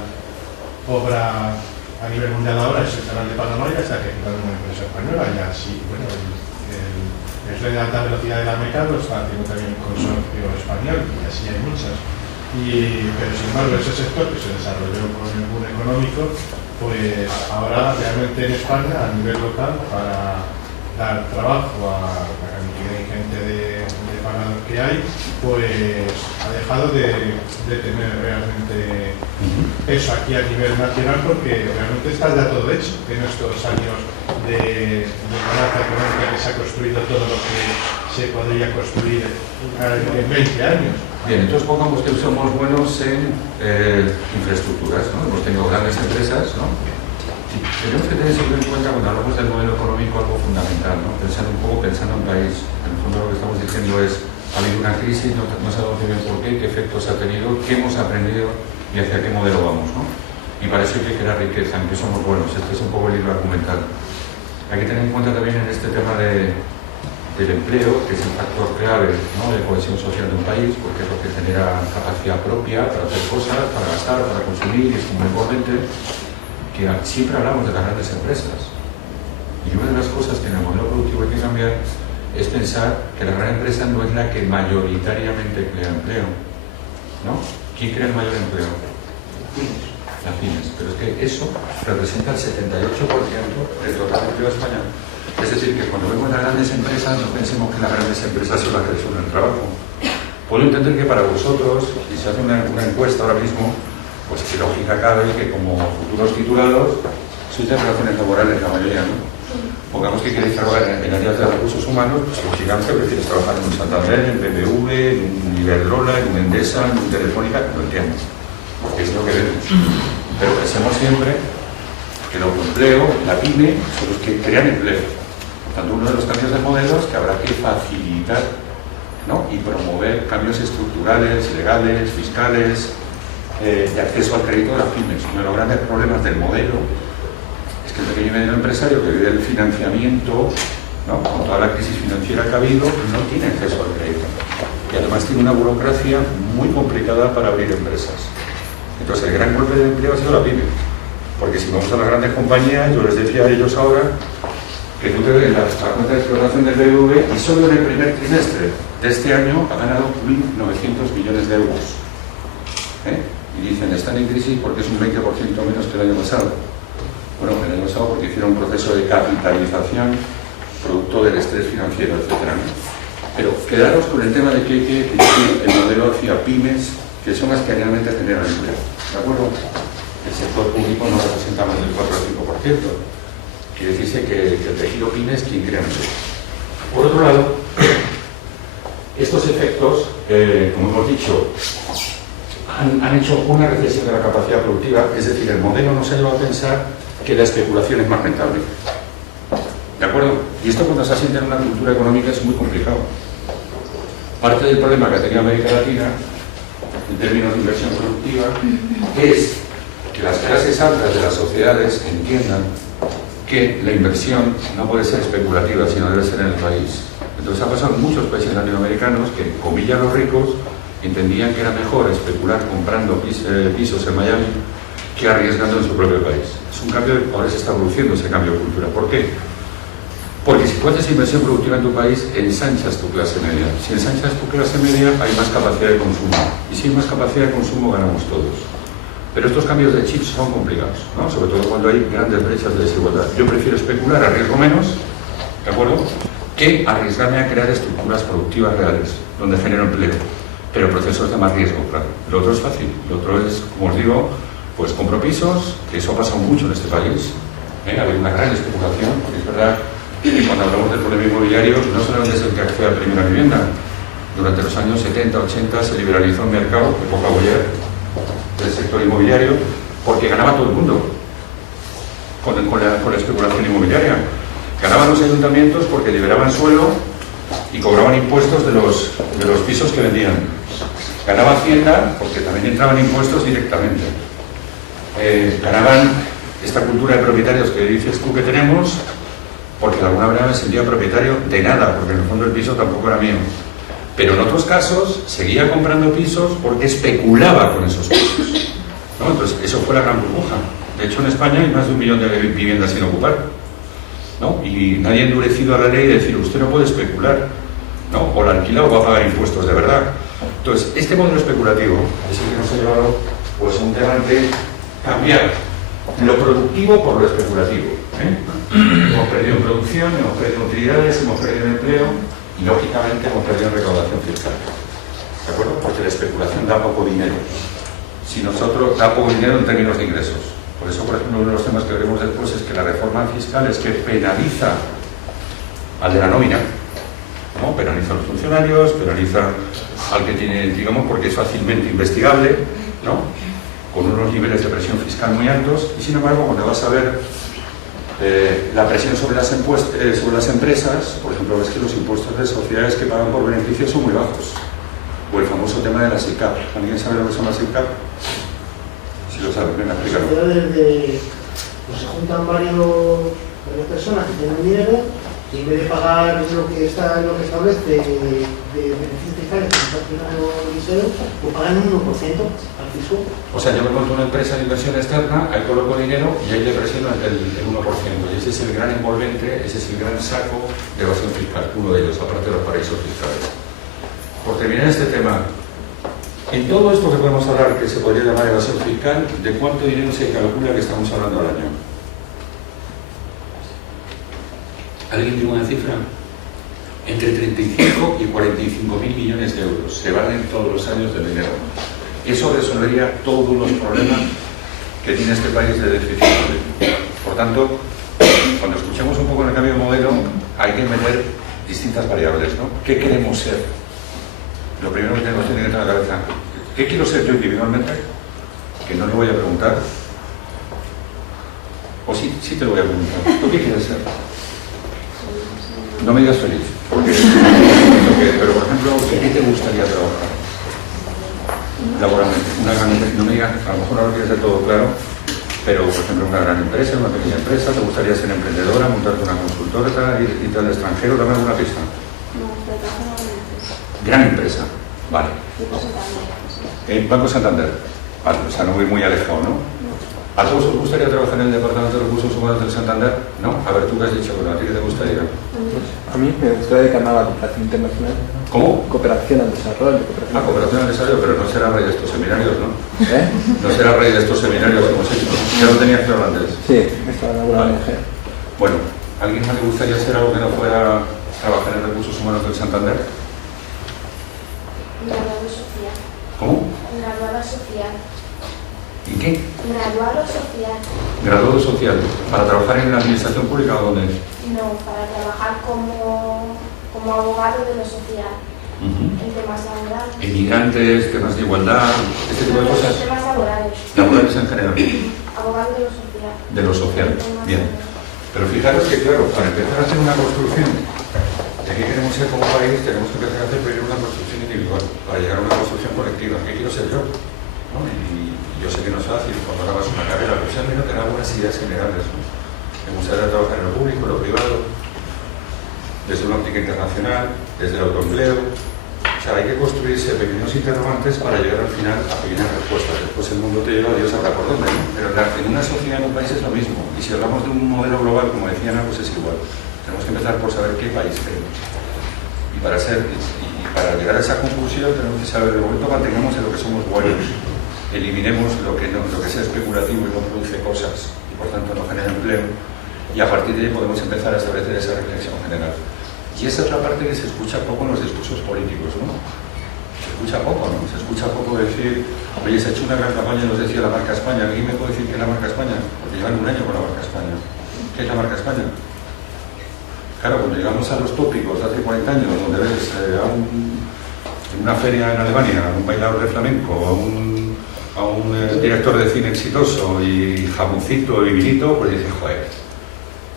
obra a nivel mundial ahora es el Canal de Panamá y está ejecutando una empresa española. Y así, bueno, el tren de alta velocidad de la Meca lo está haciendo también un consorcio español, y así hay muchas. Pero sin embargo, ese sector que se desarrolló con el boom económico, pues ahora realmente en España, a nivel local, para dar trabajo a la cantidad ingente de parados que hay, pues ha dejado de tener realmente peso aquí a nivel nacional, porque realmente está ya todo hecho en estos años de bonanza económica que se ha construido todo lo que se podría construir en 20 años. Bien, entonces pongamos que somos buenos en infraestructuras, ¿no? Hemos tenido grandes empresas, ¿no? Sí, tenemos que tener siempre en cuenta cuando hablamos del modelo económico algo fundamental, ¿no? Pensando en país. En el fondo lo que estamos diciendo es, ha habido una crisis, no sabemos muy bien por qué efectos ha tenido, qué hemos aprendido y hacia qué modelo vamos, ¿no? Y para eso hay que crear riqueza, en que somos buenos. Este es un poco el hilo argumental. Hay que tener en cuenta también en este tema del empleo, que es el factor clave, ¿no?, de cohesión social de un país, porque es lo que genera capacidad propia para hacer cosas, para gastar, para consumir, y es muy importante que siempre hablamos de las grandes empresas. Y una de las cosas que en el modelo productivo hay que cambiar es pensar que la gran empresa no es la que mayoritariamente crea empleo, ¿no? ¿Quién crea el mayor empleo? Las pymes. Pero es que eso representa el 78% del total de empleo español. Es decir, que cuando vemos las grandes empresas, no pensemos que las grandes empresas son las que resuelven el trabajo. Puedo entender que para vosotros, si se hace una encuesta ahora mismo, pues qué lógica cabe que como futuros titulados sois de relaciones laborales la mayoría, ¿no? Pongamos que queréis trabajar en áreas de recursos humanos, pues lógicamente prefieres trabajar en un Santander, en BBV, en un Iberdrola, en un Endesa, en un Telefónica, lo entiendo, porque es lo que vemos. Pero pensemos siempre que el autoempleo, la pyme, son los que crean empleo. Por tanto, uno de los cambios de modelos que habrá que facilitar, ¿no?, y promover cambios estructurales, legales, fiscales, de acceso al crédito de las pymes. Uno de los grandes problemas del modelo es que el pequeño y medio empresario que vive el financiamiento, ¿no?, con toda la crisis financiera que ha habido, no tiene acceso al crédito. Y además tiene una burocracia muy complicada para abrir empresas. Entonces el gran golpe de empleo ha sido la pyme. Porque si vamos a las grandes compañías, yo les decía a ellos ahora que tú te ves la cuenta de explotación del BBV y solo en el primer trimestre de este año ha ganado 1.900 millones de euros. Y dicen, están en crisis porque es un 20% menos que el año pasado. Bueno, el año pasado porque hicieron un proceso de capitalización producto del estrés financiero, etc. Pero quedaros con el tema de que hay que dirigir el modelo hacia pymes, que son las que realmente generan empleo. ¿De acuerdo? El sector público no representa más del 4 o 5%. Quiere decirse que el tejido pyme es quien crea empleo. Por otro lado, estos efectos, como hemos dicho, han hecho una recesión de la capacidad productiva, es decir, el modelo nos ha llevado a pensar que la especulación es más rentable. ¿De acuerdo? Y esto cuando se asienta en una cultura económica es muy complicado. Parte del problema que ha tenido América Latina, en términos de inversión productiva, es que las clases altas de las sociedades entiendan que la inversión no puede ser especulativa, sino debe ser en el país. Entonces ha pasado en muchos países latinoamericanos que, comillas, los ricos entendían que era mejor especular comprando pisos en Miami que arriesgando en su propio país. Es un cambio, ahora se está produciendo ese cambio de cultura. ¿Por qué? Porque si tú haces inversión productiva en tu país, ensanchas tu clase media. Si ensanchas tu clase media, hay más capacidad de consumo. Y si hay más capacidad de consumo, ganamos todos. Pero estos cambios de chips son complicados, ¿no? Sobre todo cuando hay grandes brechas de desigualdad. Yo prefiero especular, arriesgo menos, ¿de acuerdo?, que arriesgarme a crear estructuras productivas reales, donde genero empleo. Pero procesos de más riesgo, claro. Lo otro es fácil. Lo otro es, como os digo, pues compro pisos, que eso ha pasado mucho en este país. Ha habido una gran especulación, porque es verdad que cuando hablamos del problema inmobiliario, no solamente es el que accede a la primera vivienda. Durante los años 70, 80 se liberalizó el mercado, época Boyer, del sector inmobiliario, porque ganaba todo el mundo con la especulación inmobiliaria. Ganaban los ayuntamientos porque liberaban suelo y cobraban impuestos de los pisos que vendían. Ganaba Hacienda porque también entraban impuestos directamente. Ganaban esta cultura de propietarios que dices tú que tenemos, porque de alguna manera me sentía propietario de nada, porque en el fondo el piso tampoco era mío. Pero en otros casos seguía comprando pisos porque especulaba con esos pisos, ¿no? Entonces eso fue la gran burbuja. De hecho en España hay más de 1 millón de viviendas sin ocupar, ¿no? Y nadie ha endurecido a la ley de decir usted no puede especular, ¿no? O la alquila o va a pagar impuestos de verdad. Entonces este modelo especulativo es el que nos ha llevado pues a un tema de cambiar lo productivo por lo especulativo. Hemos perdido en producción, hemos perdido en utilidades, hemos perdido en empleo y, lógicamente, hemos perdido en recaudación fiscal. ¿De acuerdo? Porque la especulación da poco dinero. Si nosotros da poco dinero en términos de ingresos. Por eso, por ejemplo, uno de los temas que veremos después es que la reforma fiscal es que penaliza al de la nómina, ¿no? Penaliza a los funcionarios, penaliza al que tiene, digamos, porque es fácilmente investigable, ¿no? Con unos niveles de presión fiscal muy altos, y sin embargo, cuando vas a ver la presión sobre las empresas, por ejemplo, ves que los impuestos de sociedades que pagan por beneficios son muy bajos. O el famoso tema de la SICAP. ¿Alguien sabe lo que son las SICAP? Si lo sabe, venga, explícalo. Pues se juntan varias personas que tienen dinero y en vez de pagar lo que establece de beneficios fiscales que está aplicando el Ministerio, pues pagan un 1% al fisco. O sea, yo me monto una empresa de inversión externa, ahí coloco dinero y ahí le presiono el 1%. Y ese es el gran envolvente, ese es el gran saco de evasión fiscal, uno de ellos, aparte de los paraísos fiscales. Por terminar este tema, en todo esto que podemos hablar, que se podría llamar evasión fiscal, ¿de cuánto dinero se calcula que estamos hablando al año? ¿Alguien tiene una cifra? Entre 35 y 45.000 millones de euros se van en todos los años del dinero. Eso resolvería todos los problemas que tiene este país de déficit público. Por tanto, cuando escuchemos un poco en el cambio de modelo, hay que meter distintas variables, ¿no? ¿Qué queremos ser? Lo primero que tenemos que tener en la cabeza, ¿qué quiero ser yo individualmente? Que no le voy a preguntar. O sí te lo voy a preguntar. ¿Tú qué quieres ser? No me digas feliz. Pero, por ejemplo, ¿en qué te gustaría trabajar? Laboralmente. Una gran empresa. No me digas, a lo mejor ahora quieres ser todo claro, pero, por ejemplo, una gran empresa, una pequeña empresa, ¿te gustaría ser emprendedora, montarte una consultora, irte al extranjero? Dame alguna pista. No, pero trabajo en una empresa. Gran empresa. Vale. Banco Santander. Vale, o sea, no voy muy alejado, ¿no? ¿A todos os gustaría trabajar en el Departamento de Recursos Humanos del Santander? ¿No? A ver, tú qué has dicho, ¿a ti qué te gustaría? A mí me gustaría dedicarme a la cooperación internacional. ¿Cómo? Cooperación al desarrollo. Cooperación al desarrollo, pero no será rey de estos seminarios, ¿no? ¿Eh? No será rey de estos seminarios que hemos hecho. Ya lo tenías claro antes. Sí, estaba en alguna ONG. Bueno, ¿a alguien más le gustaría hacer algo que no fuera trabajar en Recursos Humanos del Santander? Graduado social. ¿Cómo? Graduado social. ¿Y qué? Graduado social. Graduado social. ¿Para trabajar en la administración pública o dónde? No, para trabajar como abogado de lo social. En temas laborales. Inmigrantes, temas de igualdad, este tipo de cosas. Temas laborales. Laborales en general. Abogado de lo social. De lo social. Bien. Pero fijaros que, claro, para empezar a hacer una construcción de qué queremos ser como país, tenemos que empezar a hacer primero una construcción individual para llegar a una construcción colectiva. ¿Qué quiero ser yo? ¿No? Y yo sé que no es fácil cuando acabas una carrera, pero sí al menos tener algunas ideas generales, ¿no? Me gustaría trabajar en lo público, en lo privado, desde una óptica internacional, desde el autoempleo. O sea, hay que construirse pequeños interrogantes para llegar al final a pequeñas respuestas. Después el mundo te lleva a Dios sabrá por dónde, ¿no? Pero en una sociedad, en un país es lo mismo. Y si hablamos de un modelo global, como decía Ana, pues es igual. Tenemos que empezar por saber qué país queremos. Y para llegar a esa conclusión tenemos que saber, de momento mantengamos en lo que somos buenos. Eliminemos lo que sea especulativo y no produce cosas y por tanto no genera empleo, y a partir de ahí podemos empezar a establecer esa reflexión general. Y esa es la parte que se escucha poco en los discursos políticos, ¿no? Se escucha poco, ¿no? Se escucha poco decir, oye, se ha hecho una gran campaña, nos decía la marca España. ¿Alguien me puede decir qué es la marca España? Porque llevan un año con la marca España. ¿Qué es la marca España? Claro, cuando llegamos a los tópicos de hace 40 años, donde ves en una feria en Alemania a un bailador de flamenco, a un director de cine exitoso y jamoncito y vinito, pues dices, joder,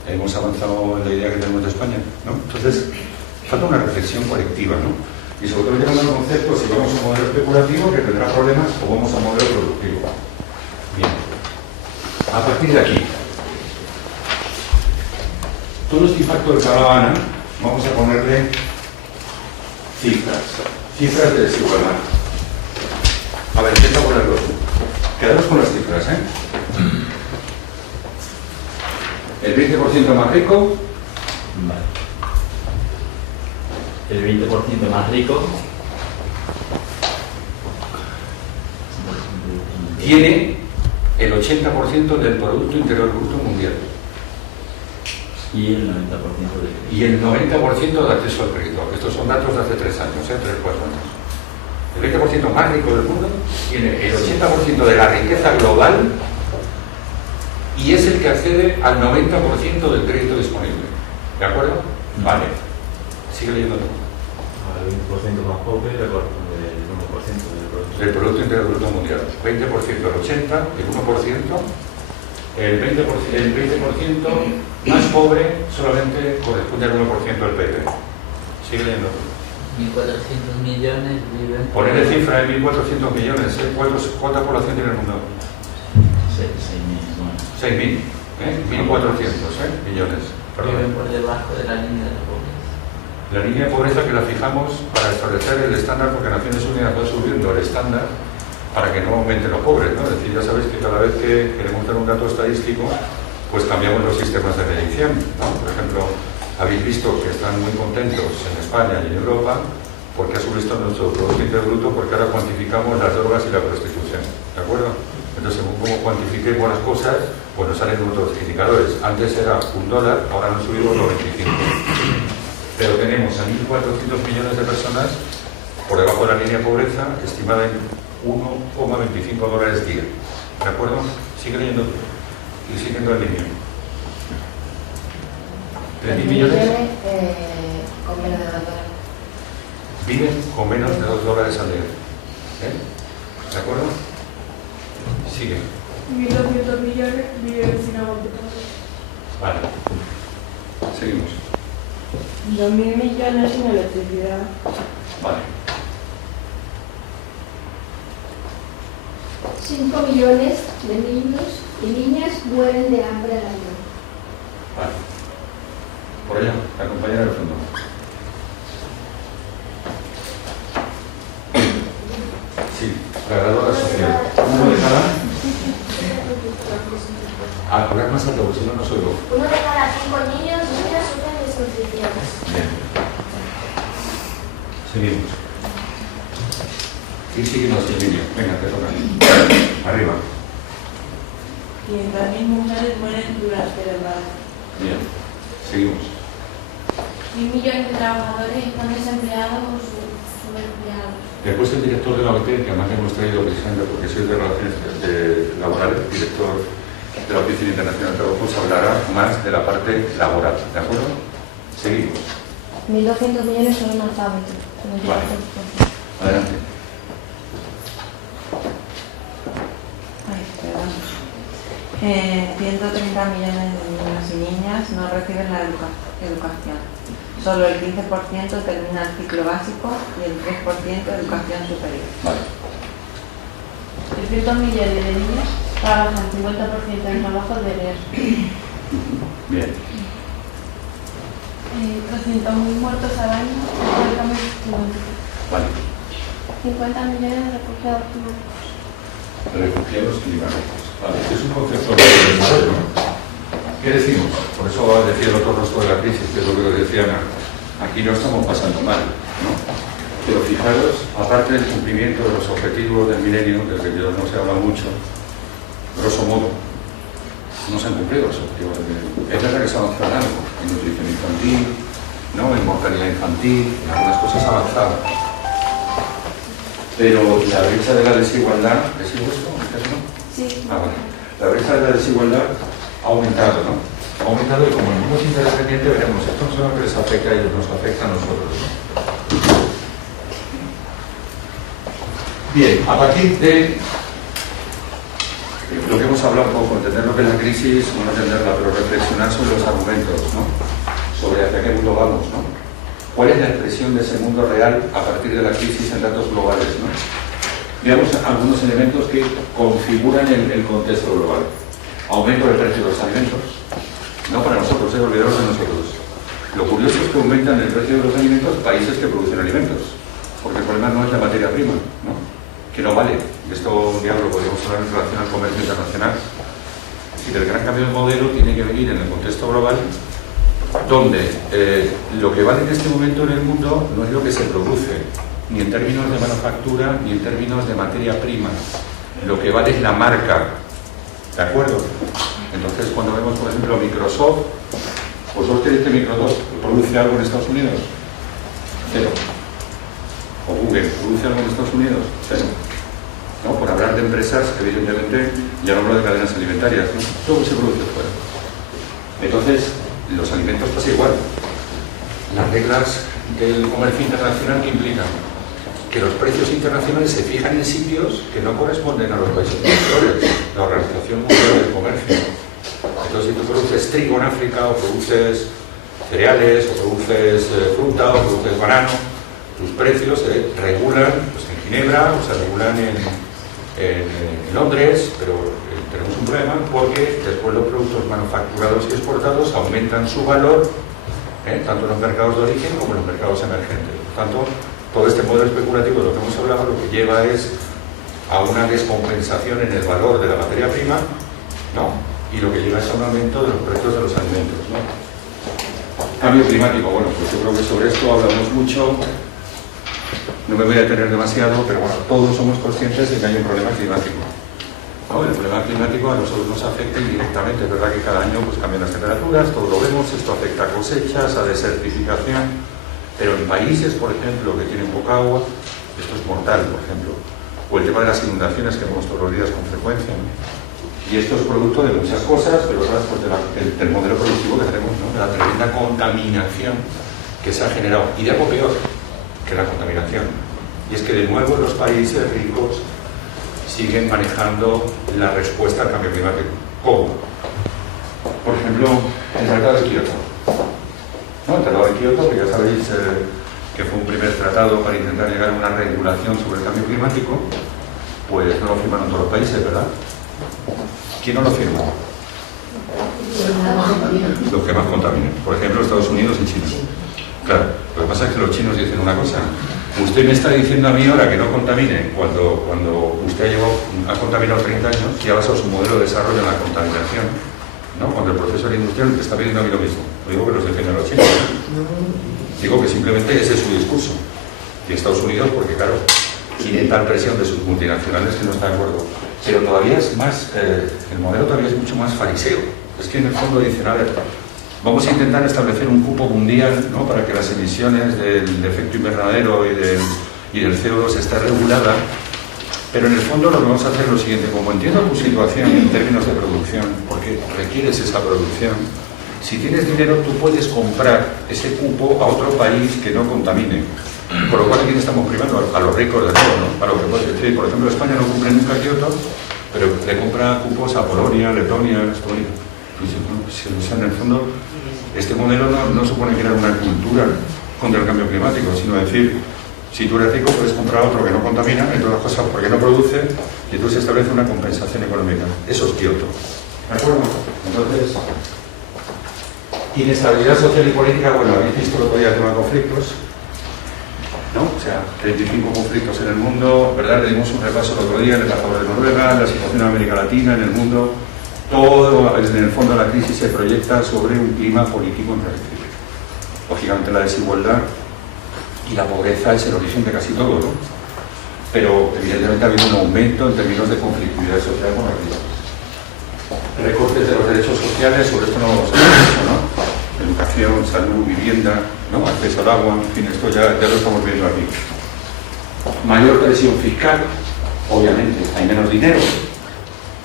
hemos avanzado en la idea que tenemos de España, ¿no? Entonces, falta una reflexión colectiva, ¿no? Y sobre todo llegando al concepto si vamos a un modelo especulativo que tendrá problemas o vamos a un modelo productivo. Bien. A partir de aquí, todo este impacto del que hablaba Ana, vamos a ponerle cifras de desigualdad. A ver, intenta ponerlo. Quedaros con las cifras, ¿eh? El 20% más rico. Vale. El 20% más rico tiene el 80% del Producto Interior Bruto Mundial. Y el 90% de Y el 90% de acceso al crédito. Estos son datos de hace 3 años, 3 o 4 años. El 20% más rico del mundo tiene el 80% de la riqueza global y es el que accede al 90% del crédito disponible. ¿De acuerdo? Vale. Sigue leyendo. Al 20% más pobre le corresponde el 1% Del Producto Interior Bruto Mundial. 20% el 80%, el 1%, el 20% más pobre solamente corresponde al 1% del PIB. Sigue leyendo. 1.400 millones viven... Ponerle cifra de 1.400 millones. ¿Cuánta población tiene el mundo? 6.000, bueno. 6.000. 1.400 millones. Perdón. Viven por debajo de la línea de la pobreza. La línea de pobreza que la fijamos para establecer el estándar, porque Naciones Unidas va subiendo el estándar para que no aumenten los pobres, ¿no? Es decir, ya sabéis que cada vez que queremos dar un dato estadístico, pues cambiamos los sistemas de medición, ¿no? Por ejemplo, habéis visto que están muy contentos en España y en Europa porque ha subido nuestro Producto Interior Bruto, porque ahora cuantificamos las drogas y la prostitución, ¿de acuerdo? Entonces, según cómo cuantifiquemos las cosas, pues nos salen otros indicadores. Antes era $1, ahora han subido los 25. Pero tenemos a 1.400 millones de personas por debajo de la línea de pobreza, estimada en $1,25 día. ¿De acuerdo? Sigue leyendo y siguiendo el línea. 3.000 millones con menos de $2. viven con menos de $2 al día. ¿De acuerdo? Sigue. 1.200 millones viven sin agua potable. Vale. Seguimos. 2.000 millones sin electricidad. Vale. 5 millones de niños y niñas mueren de hambre al año. Vale. Por allá, la compañera del fondo. Sí, la graduada social. ¿Uno de cada? Ah, hablar más alto, porque si no, no soy yo. 1 de cada 5 niños y niñas sufren desnutrición. Bien. Seguimos. Y seguimos el vídeo. Venga, te toca. Arriba. 500.000 mujeres mueren durante el embarazo. Bien. Seguimos. 1.000 millones de trabajadores están desempleados o subempleados. Después el director de la OIT, que además hemos traído precisamente porque soy de Relaciones Laborales, director de la Oficina Internacional de Trabajo, os hablará más de la parte laboral. ¿De acuerdo? Seguimos. 1.200 millones son analfabetos. Vale. Adelante. Ay, perdón. 130 millones de niños y niñas no reciben la educación. Solo el 15% termina el ciclo básico y el 3% educación superior. Vale. 300 millones de niños trabajan 50% del trabajo de leer. Bien. 300.000 muertos al año por el cambio climático. Vale. 50 millones de refugiados climáticos. Refugiados climáticos. Vale. Este es un concepto de desarrollo, ¿no? ¿Qué decimos? Por eso decía el otro rostro de la crisis, que es lo que decía Ana. Aquí no estamos pasando mal, ¿no? Pero fijaros, aparte del cumplimiento de los objetivos del milenio, del que no se habla mucho, grosso modo, no se han cumplido los objetivos del milenio. Es verdad que se ha avanzado en algo, en nutrición infantil, ¿no? En mortalidad infantil, en algunas cosas ha avanzado. Pero la brecha de la desigualdad, ¿es esto? Sí. Ah, vale. La brecha de la desigualdad ha aumentado, ¿no? Ha aumentado y como el mundo es interdependiente, veremos, esto no solo que les afecta a ellos, nos afecta a nosotros, ¿no? Bien, a partir de lo que hemos hablado un poco, entender lo que es la crisis, no entenderla, pero reflexionar sobre los argumentos, ¿no? Sobre hacia qué mundo vamos, ¿no? ¿Cuál es la expresión de ese mundo real a partir de la crisis en datos globales, ¿no? Veamos algunos elementos que configuran el contexto global. Aumento del precio de los alimentos, no para nosotros, olvidaros de nosotros. Lo curioso es que aumentan el precio de los alimentos países que producen alimentos, porque el problema no es la materia prima, ¿no? Que no vale. Y esto un día lo podríamos hablar en relación al comercio internacional. Es decir, el gran cambio de modelo tiene que venir en el contexto global, donde lo que vale en este momento en el mundo no es lo que se produce, ni en términos de manufactura, ni en términos de materia prima. Lo que vale es la marca. ¿De acuerdo? Entonces, cuando vemos, por ejemplo, Microsoft, ¿Vosotros creéis que Microsoft produce algo en Estados Unidos? Cero. ¿O Google produce algo en Estados Unidos? Cero. ¿No? Por hablar de empresas, evidentemente, ya no hablo de cadenas alimentarias, ¿no? Todo se produce fuera. Entonces, los alimentos pasa igual. Las reglas del comercio internacional que implican que los precios internacionales se fijan en sitios que no corresponden a los países productores, la Organización Mundial del Comercio. Entonces, si tú produces trigo en África, o produces cereales, o produces fruta, o produces banano, tus precios se regulan pues, en Ginebra, o se regulan en Londres, pero tenemos un problema porque después los productos manufacturados y exportados aumentan su valor, tanto en los mercados de origen como en los mercados emergentes. Por tanto, todo este modelo especulativo de lo que hemos hablado lo que lleva es a una descompensación en el valor de la materia prima, ¿no? Y lo que lleva es a un aumento de los precios de los alimentos, ¿no? Cambio climático, bueno, pues yo creo que sobre esto hablamos mucho, no me voy a detener demasiado, pero bueno, todos somos conscientes de que hay un problema climático. ¿No? El problema climático a nosotros nos afecta indirectamente, es verdad que cada año pues, cambian las temperaturas, todos lo vemos, esto afecta a cosechas, a desertificación, pero en países, por ejemplo, que tienen poca agua, esto es mortal, por ejemplo, o el tema de las inundaciones que vemos todos los días con frecuencia, ¿no? Y esto es producto de muchas cosas, pero otras pues, del modelo productivo que tenemos, ¿no? De la tremenda contaminación que se ha generado, y de algo peor que la contaminación, y es que de nuevo los países ricos siguen manejando la respuesta al cambio climático. ¿Cómo? Por ejemplo, el Tratado de Kioto. ¿No? El Tratado de Kioto, que ya sabéis que fue un primer tratado para intentar llegar a una regulación sobre el cambio climático, pues no lo firmaron todos los países, ¿verdad? ¿Quién no lo firmó? Los que más contaminan. Por ejemplo, Estados Unidos y China. Claro, lo que pasa es que los chinos dicen una cosa. Usted me está diciendo a mí ahora que no contamine cuando usted ha contaminado 30 años y ha basado su modelo de desarrollo en la contaminación, ¿no? Cuando el proceso industrial te está pidiendo a mí lo mismo. No digo que los defiendan los chinos. Digo que simplemente ese es su discurso. Y Estados Unidos, porque claro, tiene tal presión de sus multinacionales que no está de acuerdo. Pero todavía es más, el modelo todavía es mucho más fariseo. Es que en el fondo dicen, a ver, vamos a intentar establecer un cupo mundial, ¿no? Para que las emisiones del efecto invernadero y del CO2 esté regulada, pero en el fondo lo que vamos a hacer es lo siguiente: como entiendo tu situación en términos de producción, porque requieres esa producción, si tienes dinero tú puedes comprar ese cupo a otro país que no contamine. Por lo cual aquí estamos primando a los ricos de todo, ¿no? A lo que puedes decir, por ejemplo, España no cumple nunca Kioto, pero le compra cupos a Polonia, Letonia, Estonia. O sea, en el fondo, este modelo no supone crear una cultura contra el cambio climático, sino decir, si tú eres rico puedes comprar a otro que no contamina, entre otras cosas porque no produce, y entonces se establece una compensación económica. Eso es Kioto. ¿De acuerdo? Entonces, inestabilidad social y política, bueno, habéis visto el otro día el tema de conflictos, ¿no? O sea, 35 conflictos en el mundo, ¿verdad? Le dimos un repaso el otro día en el embajador de Noruega, la situación en América Latina, en el mundo. Todo, en el fondo, la crisis se proyecta sobre un clima político enrarecido. Lógicamente, la desigualdad y la pobreza es el origen de casi todo, ¿no? Pero, evidentemente, ha habido un aumento en términos de conflictividad social con la crisis. Recortes de los derechos sociales, sobre esto no hemos hablado, ¿no? Educación, salud, vivienda, ¿no? Acceso al agua, en fin, esto ya lo estamos viendo aquí. Mayor presión fiscal, obviamente, hay menos dinero.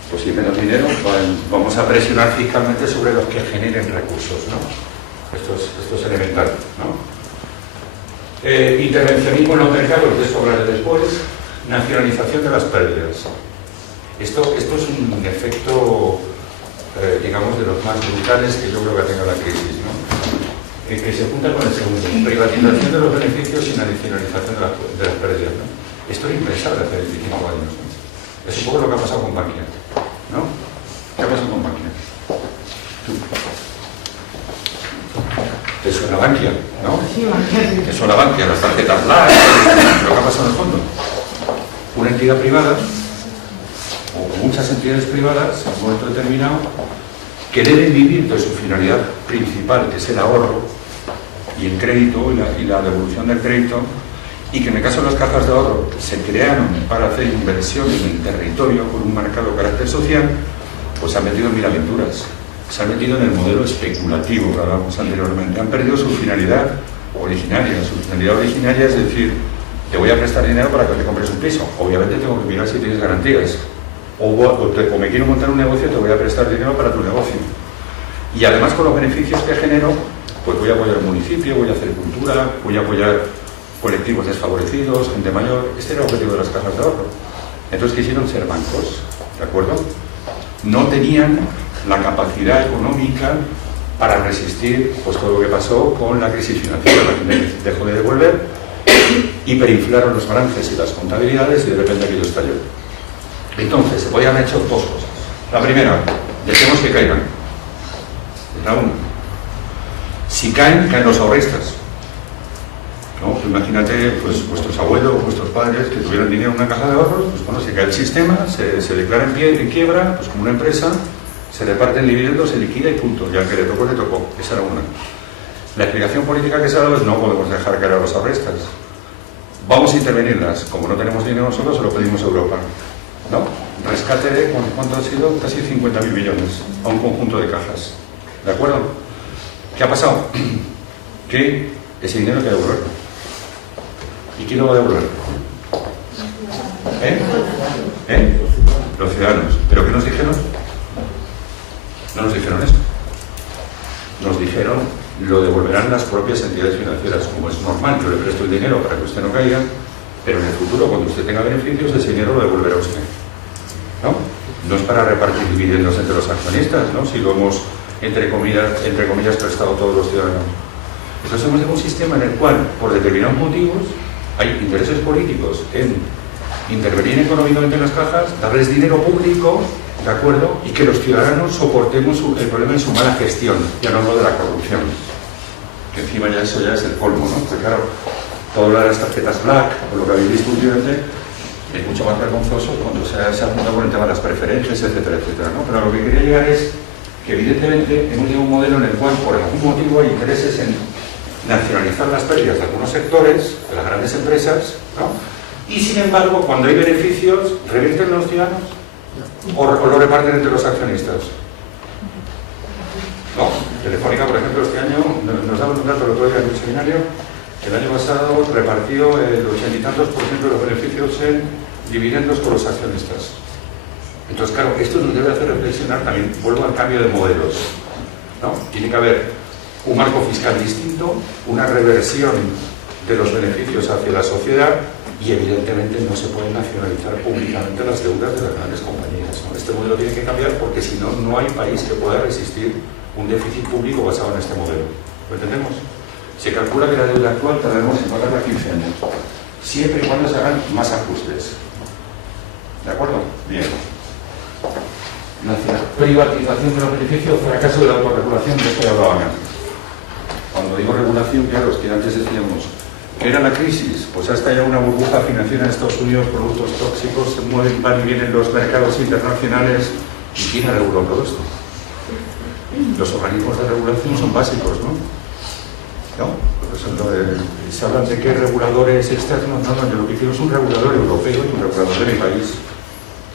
Pues si hay menos dinero, vamos a presionar fiscalmente sobre los que generen recursos, ¿no? Esto es elemental, ¿no? Intervencionismo en los mercados, de esto hablaré después. Nacionalización de las pérdidas. Esto es un efecto, digamos, de los más brutales que yo creo que ha tenido la crisis, ¿no? Que se junta con el segundo. Privatización de los beneficios y nacionalización de las pérdidas, ¿no? Esto era impensable hace 25 años, ¿no? Es un poco lo que ha pasado con Bankia, ¿no? ¿Qué ha pasado con Bankia? ¿Te suena Bankia, no? Sí, Bankia. ¿Te suena Bankia? Las tarjetas Black, lo que ha pasado en el fondo. Una entidad privada, o muchas entidades privadas, en un momento determinado, que deben vivir de su finalidad principal, que es el ahorro y el crédito y la devolución del crédito, y que en el caso de las cajas de ahorro se crearon para hacer inversión en el territorio con un marcado carácter social, pues se han metido en mil aventuras. se han metido en el modelo especulativo que hablábamos anteriormente. Han perdido su finalidad originaria. Su finalidad originaria es decir, te voy a prestar dinero para que te compres un piso. Obviamente tengo que mirar si tienes garantías. O me quiero montar un negocio, te voy a prestar dinero para tu negocio. Y además con los beneficios que genero, pues voy a apoyar el municipio, voy a hacer cultura, voy a apoyar colectivos desfavorecidos, gente mayor. Este era el objetivo de las cajas de ahorro. Entonces quisieron ser bancos, ¿de acuerdo? No tenían la capacidad económica para resistir pues todo lo que pasó con la crisis financiera. La gente dejó de devolver, hiperinflaron los balances y las contabilidades y de repente aquello estalló. Entonces se podían haber hecho dos cosas. La primera, dejemos que caigan. Es la una. Si caen, caen los ahorristas. ¿No? Pues imagínate pues, vuestros abuelos, vuestros padres que tuvieran dinero en una caja de ahorros, pues bueno, se cae el sistema, se declara en quiebra, pues como una empresa, se reparten dividendos, se liquida y punto. Ya que le tocó, le tocó. Esa era una. La explicación política que se ha dado es no podemos dejar caer a los ahorristas. Vamos a intervenirlas. Como no tenemos dinero nosotros, se lo pedimos a Europa. ¿No? Rescate de, ¿cuánto ha sido? Casi 50.000 millones a un conjunto de cajas. ¿De acuerdo? ¿Qué ha pasado? Que ese dinero hay que devolverlo. ¿Y quién lo va a devolver? Los ciudadanos. ¿Pero qué nos dijeron? No nos dijeron eso. Nos dijeron, lo devolverán las propias entidades financieras. Como es normal, yo le presto el dinero para que usted no caiga, pero en el futuro, cuando usted tenga beneficios, ese dinero lo devolverá usted. ¿No? No es para repartir dividendos entre los accionistas, ¿no? Si lo hemos, entre comillas, prestado a todos los ciudadanos. Entonces hemos tenido un sistema en el cual, por determinados motivos, hay intereses políticos en intervenir económicamente en las cajas, darles dinero público, ¿de acuerdo? Y que los ciudadanos soportemos el problema de su mala gestión, ya no hablo de la corrupción, que encima ya eso ya es el colmo, ¿no? Porque claro, todo lo de las tarjetas black, o lo que habéis visto últimamente, es mucho más vergonzoso cuando se ha juntado con el tema de las preferencias, etcétera, etcétera, ¿no? Pero lo que quería llegar es que evidentemente hemos llegado a un modelo en el cual, por algún motivo, hay intereses en nacionalizar las pérdidas de algunos sectores, de las grandes empresas, ¿no? Y sin embargo, cuando hay beneficios, ¿revierten los ciudadanos? ¿O lo reparten entre los accionistas? No. Telefónica, por ejemplo, este año, nos daban un dato el otro día en un seminario, el año pasado repartió el 80 y tantos % de los beneficios en dividendos con los accionistas. Entonces, claro, esto nos debe hacer reflexionar también, vuelvo al cambio de modelos, ¿no? Tiene que haber un marco fiscal distinto, una reversión de los beneficios hacia la sociedad y evidentemente no se pueden nacionalizar públicamente las deudas de las grandes compañías, ¿no? Este modelo tiene que cambiar porque si no, no hay país que pueda resistir un déficit público basado en este modelo. ¿Lo entendemos? Se calcula que la deuda actual tardaremos en pagarla 15 años, siempre y cuando se hagan más ajustes. ¿De acuerdo? Bien. Privatización de los beneficios, fracaso de la autorregulación, de esto ya hablaban antes. Cuando digo regulación, claro, es que antes decíamos, ¿qué era la crisis? Pues hasta ya una burbuja financiera en Estados Unidos, productos tóxicos, se mueven, van y vienen los mercados internacionales. ¿Y quién ha regulado todo esto? Los organismos de regulación son básicos, ¿no? ¿No? Por eso se hablan de qué reguladores externos. No, yo lo que quiero es un regulador europeo y un regulador de mi país.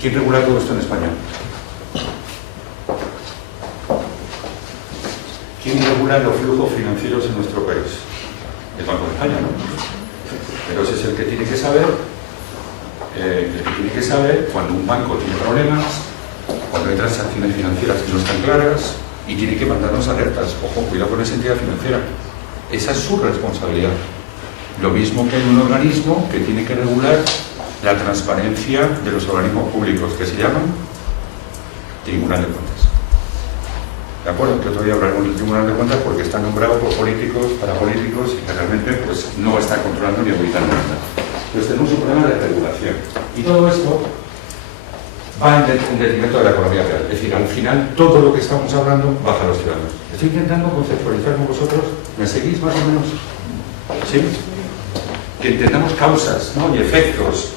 ¿Quién regula todo esto en España? ¿Quién regula los flujos financieros en nuestro país? El Banco de España, ¿no? Pero ese es el que tiene que saber, cuando un banco tiene problemas, cuando hay transacciones financieras que no están claras, y tiene que mandarnos alertas. Ojo, cuidado con esa entidad financiera. Esa es su responsabilidad. Lo mismo que hay un organismo que tiene que regular la transparencia de los organismos públicos, que se llaman Tribunal de Cuentas. ¿De acuerdo? Que otro día hablaremos del Tribunal de Cuentas porque está nombrado por políticos, para políticos, y que realmente pues, no está controlando ni auditando nada. Entonces tenemos un problema de regulación. Y todo esto va en detrimento de la economía real. Es decir, al final, todo lo que estamos hablando baja a los ciudadanos. Estoy intentando conceptualizar con vosotros. ¿Me seguís más o menos? ¿Sí? Que entendamos causas, ¿no? Y efectos,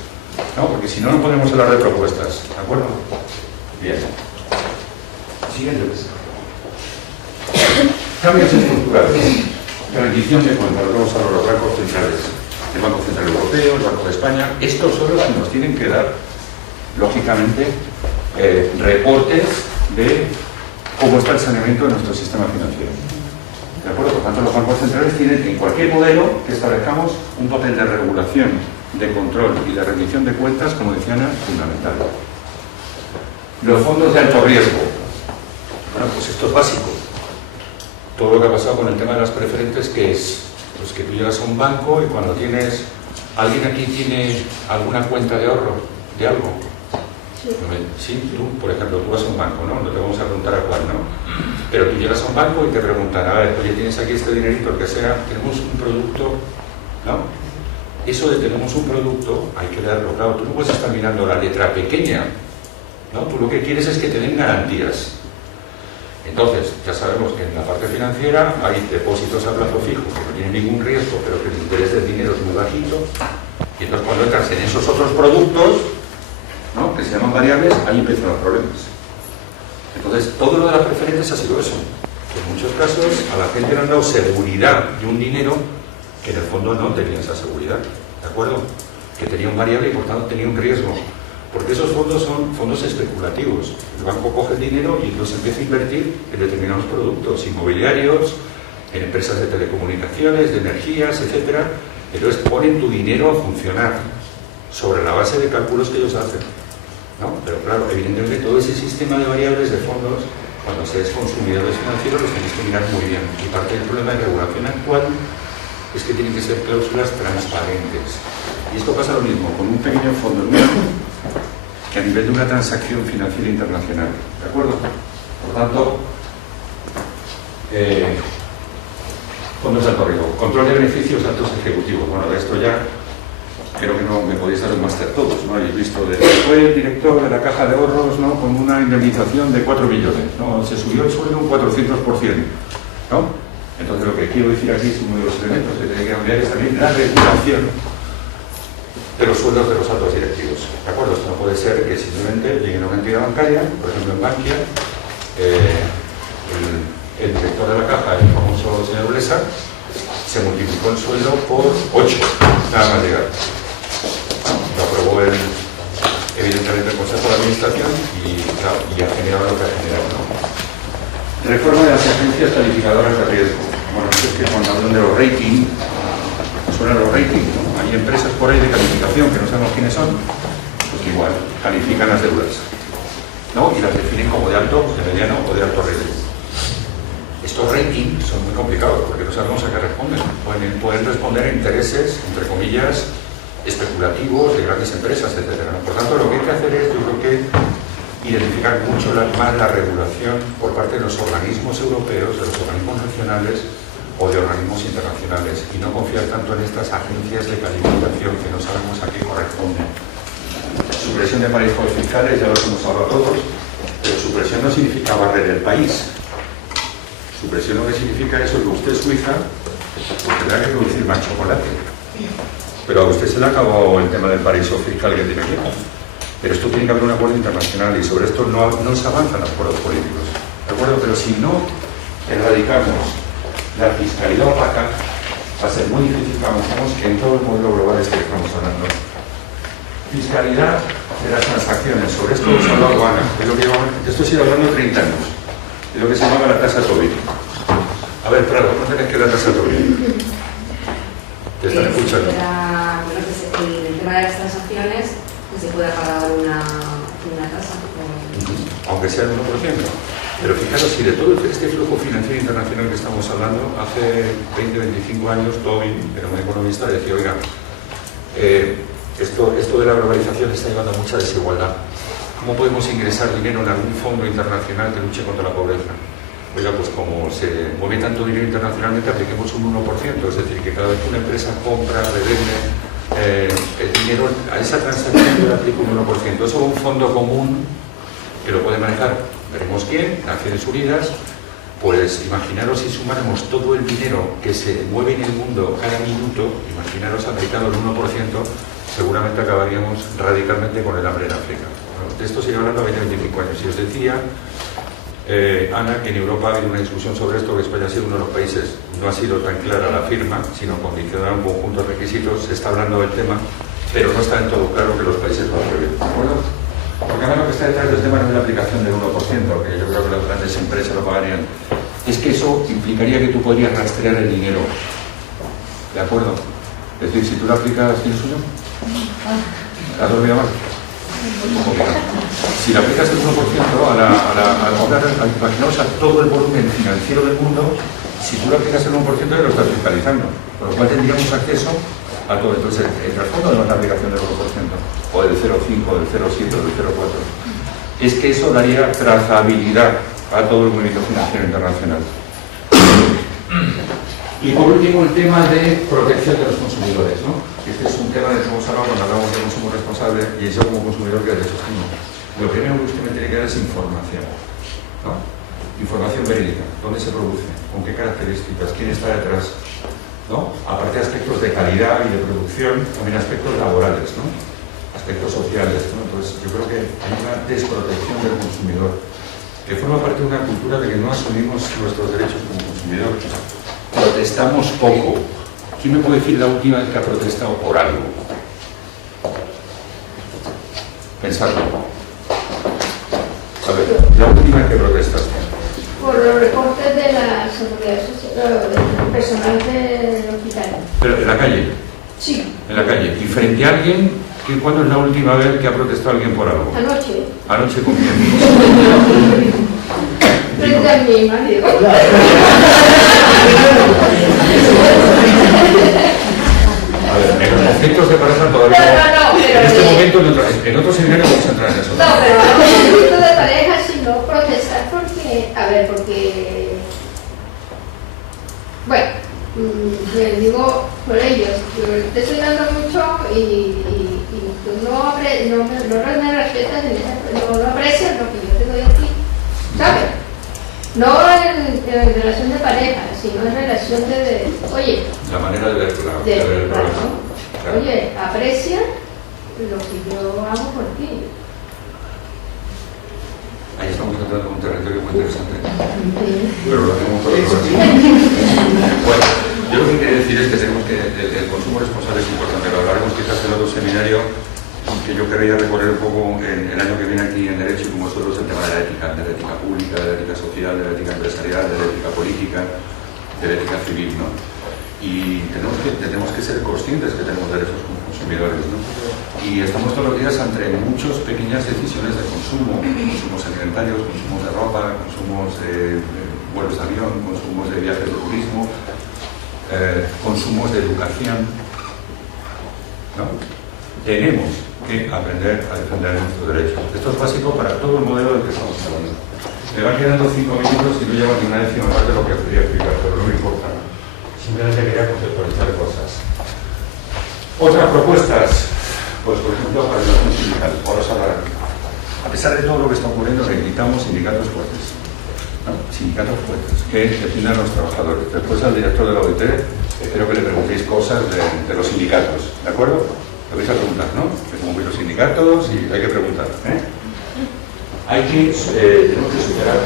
¿no? Porque si no, no podemos hablar de propuestas. ¿De acuerdo? Bien. Siguiente. Cambios estructurales. Rendición de cuentas. Vamos a los bancos centrales. El Banco Central Europeo, el Banco de España. Estos son los que nos tienen que dar, lógicamente, reportes de cómo está el saneamiento de nuestro sistema financiero. ¿De acuerdo? Por tanto, los bancos centrales tienen en cualquier modelo que establezcamos un papel de regulación, de control y de rendición de cuentas, como decía Ana, fundamental. Los fondos de alto riesgo. Bueno, pues esto es básico. Todo lo que ha pasado con el tema de las preferentes, que es pues que tú llegas a un banco y cuando tienes... ¿Alguien aquí tiene alguna cuenta de ahorro de algo? Sí, tú, por ejemplo, tú vas a un banco, ¿no? No te vamos a preguntar a cuál, ¿no? Pero tú llegas a un banco y te preguntan, a ver, oye, tienes aquí este dinerito, el que sea, tenemos un producto, ¿no? Eso de tenemos un producto, hay que darlo, claro, tú no puedes estar mirando la letra pequeña, ¿no? Tú lo que quieres es que te den garantías. Entonces, ya sabemos que en la parte financiera hay depósitos a plazo fijo que no tienen ningún riesgo, pero que el interés del dinero es muy bajito, y entonces cuando entras en esos otros productos, ¿no?, que se llaman variables, ahí empiezan los problemas. Entonces, todo lo de las preferentes ha sido eso, que en muchos casos a la gente le han dado seguridad de un dinero que en el fondo no tenía esa seguridad, ¿de acuerdo? Que tenía un variable y por tanto tenía un riesgo. Porque esos fondos son fondos especulativos. El banco coge el dinero y entonces empieza a invertir en determinados productos inmobiliarios, en empresas de telecomunicaciones, de energías, etc. Entonces ponen tu dinero a funcionar sobre la base de cálculos que ellos hacen, ¿no? Pero claro, evidentemente todo ese sistema de variables de fondos, cuando se es consumidores financieros, los tenéis que mirar muy bien. Y parte del problema de regulación actual es que tienen que ser cláusulas transparentes. Y esto pasa lo mismo con un pequeño fondo nuevo que a nivel de una transacción financiera internacional, ¿de acuerdo? Por tanto, fondos de alto riesgo, control de beneficios altos ejecutivos. Bueno, de esto ya creo que no me podéis dar un máster todos, ¿no? Habéis visto, fue el director de la Caja de Ahorros, ¿no?, con una indemnización de 4 millones, ¿no? Se subió el sueldo un 400%, ¿no? Entonces lo que quiero decir aquí es uno de los elementos que tiene que cambiar es también la regulación de los sueldos de los altos directivos, ¿de acuerdo? Esto no puede ser que simplemente llegue a una entidad bancaria, por ejemplo en Bankia, el director de la caja, el famoso señor Blesa, se multiplicó el sueldo por 8, nada más llegar. Lo aprobó evidentemente el Consejo de Administración y ha generado lo que ha generado, ¿no? Reforma de las agencias calificadoras de riesgo. Bueno, es que cuando hablan de los ratings, suenan los ratings, ¿no? Hay empresas por ahí de calificación que no sabemos quiénes son, pues igual, califican las deudas, ¿no? Y las definen como de alto, de mediano o de alto riesgo. Estos ratings son muy complicados porque no sabemos a qué responden. Pueden responder a intereses, entre comillas, especulativos de grandes empresas, etc. Por tanto, lo que hay que hacer es, yo creo que, identificar mucho más la regulación por parte de los organismos europeos, de los organismos nacionales o de organismos internacionales, y no confiar tanto en estas agencias de calificación que no sabemos a qué corresponden. Supresión de paraísos fiscales, ya los hemos hablado todos, pero supresión no significa barrer el país. Supresión lo que significa eso es que usted es Suiza, pues tendrá que producir más chocolate. Pero a usted se le acabó el tema del paraíso fiscal que tiene aquí. Pero esto tiene que haber un acuerdo internacional y sobre esto no se avanzan los acuerdos políticos, ¿de acuerdo? Pero si no erradicamos la fiscalidad opaca, va a ser muy difícil que avancemos en todo el modelo global este que estamos hablando. Fiscalidad de las transacciones, sobre esto hemos hablado, Ana, de esto sigue hablando 30 años, de lo que se llama la tasa Tobin. A ver, Prado, ¿cómo tenés que la tasa Tobin? Te están escuchando. El tema de las transacciones, que se pueda pagar una tasa. Aunque sea el 1%. Pero fijaros, si de todo este flujo financiero internacional que estamos hablando, hace 20-25 años, Tobin, era un economista, decía, oiga, esto de la globalización está llevando a mucha desigualdad. ¿Cómo podemos ingresar dinero en algún fondo internacional que luche contra la pobreza? Oiga, pues como se mueve tanto dinero internacionalmente, apliquemos un 1%, es decir, que cada vez que una empresa compra, revende el dinero, a esa transacción le aplica un 1%. Eso es un fondo común que lo puede manejar, veremos quién, Naciones Unidas. Pues imaginaros si sumáramos todo el dinero que se mueve en el mundo cada minuto, imaginaros aplicado el 1%, seguramente acabaríamos radicalmente con el hambre en África. Bueno, de esto sigue hablando a 20-25 años. Y os decía, Ana, que en Europa ha habido una discusión sobre esto, que España ha sido uno de los países, no ha sido tan clara la firma, sino condicionada a un conjunto de requisitos. Se está hablando del tema, pero no está en todo claro que los países lo aprueben, ¿de acuerdo? porque además lo que está detrás del tema no es la aplicación del 1%, que yo creo que las grandes empresas lo pagarían, es que eso implicaría que tú podrías rastrear el dinero. ¿De acuerdo? Es decir, si tú lo aplicas, ¿tienes suyo? ¿Has olvidado más? Si le aplicas el 1% imaginaos a todo el volumen financiero del mundo, si tú le aplicas el 1% ya lo estás fiscalizando, por lo cual tendríamos acceso a todo. Entonces, el trasfondo de la aplicación del 1%, o del 0,5, del 0,7, o del 0,4, es que eso daría trazabilidad a todo el movimiento financiero internacional. Y por último, el tema de protección de los consumidores, ¿no? Este es un tema del que hemos hablado cuando hablamos de consumo responsable, y yo como consumidor, ¿qué derechos tengo? Lo primero que usted me tiene que dar es información, ¿no? Información verídica, dónde se produce, con qué características, quién está detrás, ¿no? Aparte de aspectos de calidad y de producción, también aspectos laborales, ¿no? Aspectos sociales, ¿no? Entonces, yo creo que hay una desprotección del consumidor, que forma parte de una cultura de que no asumimos nuestros derechos como consumidor. Protestamos poco. ¿Quién me puede decir la última vez que ha protestado por algo? Pensadlo. A ver, la última vez que protestaste. Por los recortes de la seguridad social, del personal del hospital. Pero en la calle. Sí. En la calle. Y frente a alguien, ¿cuándo es la última vez que ha protestado alguien por algo? Anoche. ¿Anoche con quién? Frente a mi marido. A ver, en los conflictos de pareja todavía no, pero en este momento, en otro seminario vamos a entrar en eso. No, pero no conflicto de pareja, sino protestar porque... Bueno, les digo por ellos, yo te estoy dando mucho y tú no me respetas, no aprecias lo que yo te doy a ti, ¿sabes? No en relación de pareja, sino en relación de oye, la manera de ver el problema. Claro. Oye, aprecia lo que yo hago por ti. Ahí estamos entrando en un territorio muy interesante. Pero lo hacemos por otro lado. Bueno, yo lo que quería decir es que tenemos que el consumo responsable es importante. Lo hablaremos quizás en otro seminario que yo querría recorrer un poco en el año que viene aquí en Derecho, como nosotros, el tema de la ética pública, de la ética social, de la ética empresarial, de la ética política, de la ética civil, ¿no? Y tenemos que ser conscientes que tenemos derechos como consumidores, ¿no? Y estamos todos los días ante muchas pequeñas decisiones de consumo, consumos alimentarios, consumos de ropa, consumos de vuelos de avión, consumos de viajes de turismo, consumos de educación, ¿no? Tenemos que aprender a defender nuestros derechos. Esto es básico para todo el modelo del que estamos hablando. Me van quedando 5 minutos y no llevo ni una décima parte de lo que quería explicar, pero no me importa. Simplemente quería conceptualizar cosas. Otras propuestas, pues por ejemplo, para la relación sindical. Ahora os hablarán. A pesar de todo lo que está ocurriendo, necesitamos sindicatos fuertes. ¿No? Sindicatos fuertes, que defiendan a los trabajadores. Después al director de la OIT, espero que le preguntéis cosas de los sindicatos, ¿de acuerdo? Lo vais a preguntar, ¿no? Que como los sindicatos y hay que preguntar, ¿eh? Tenemos que superar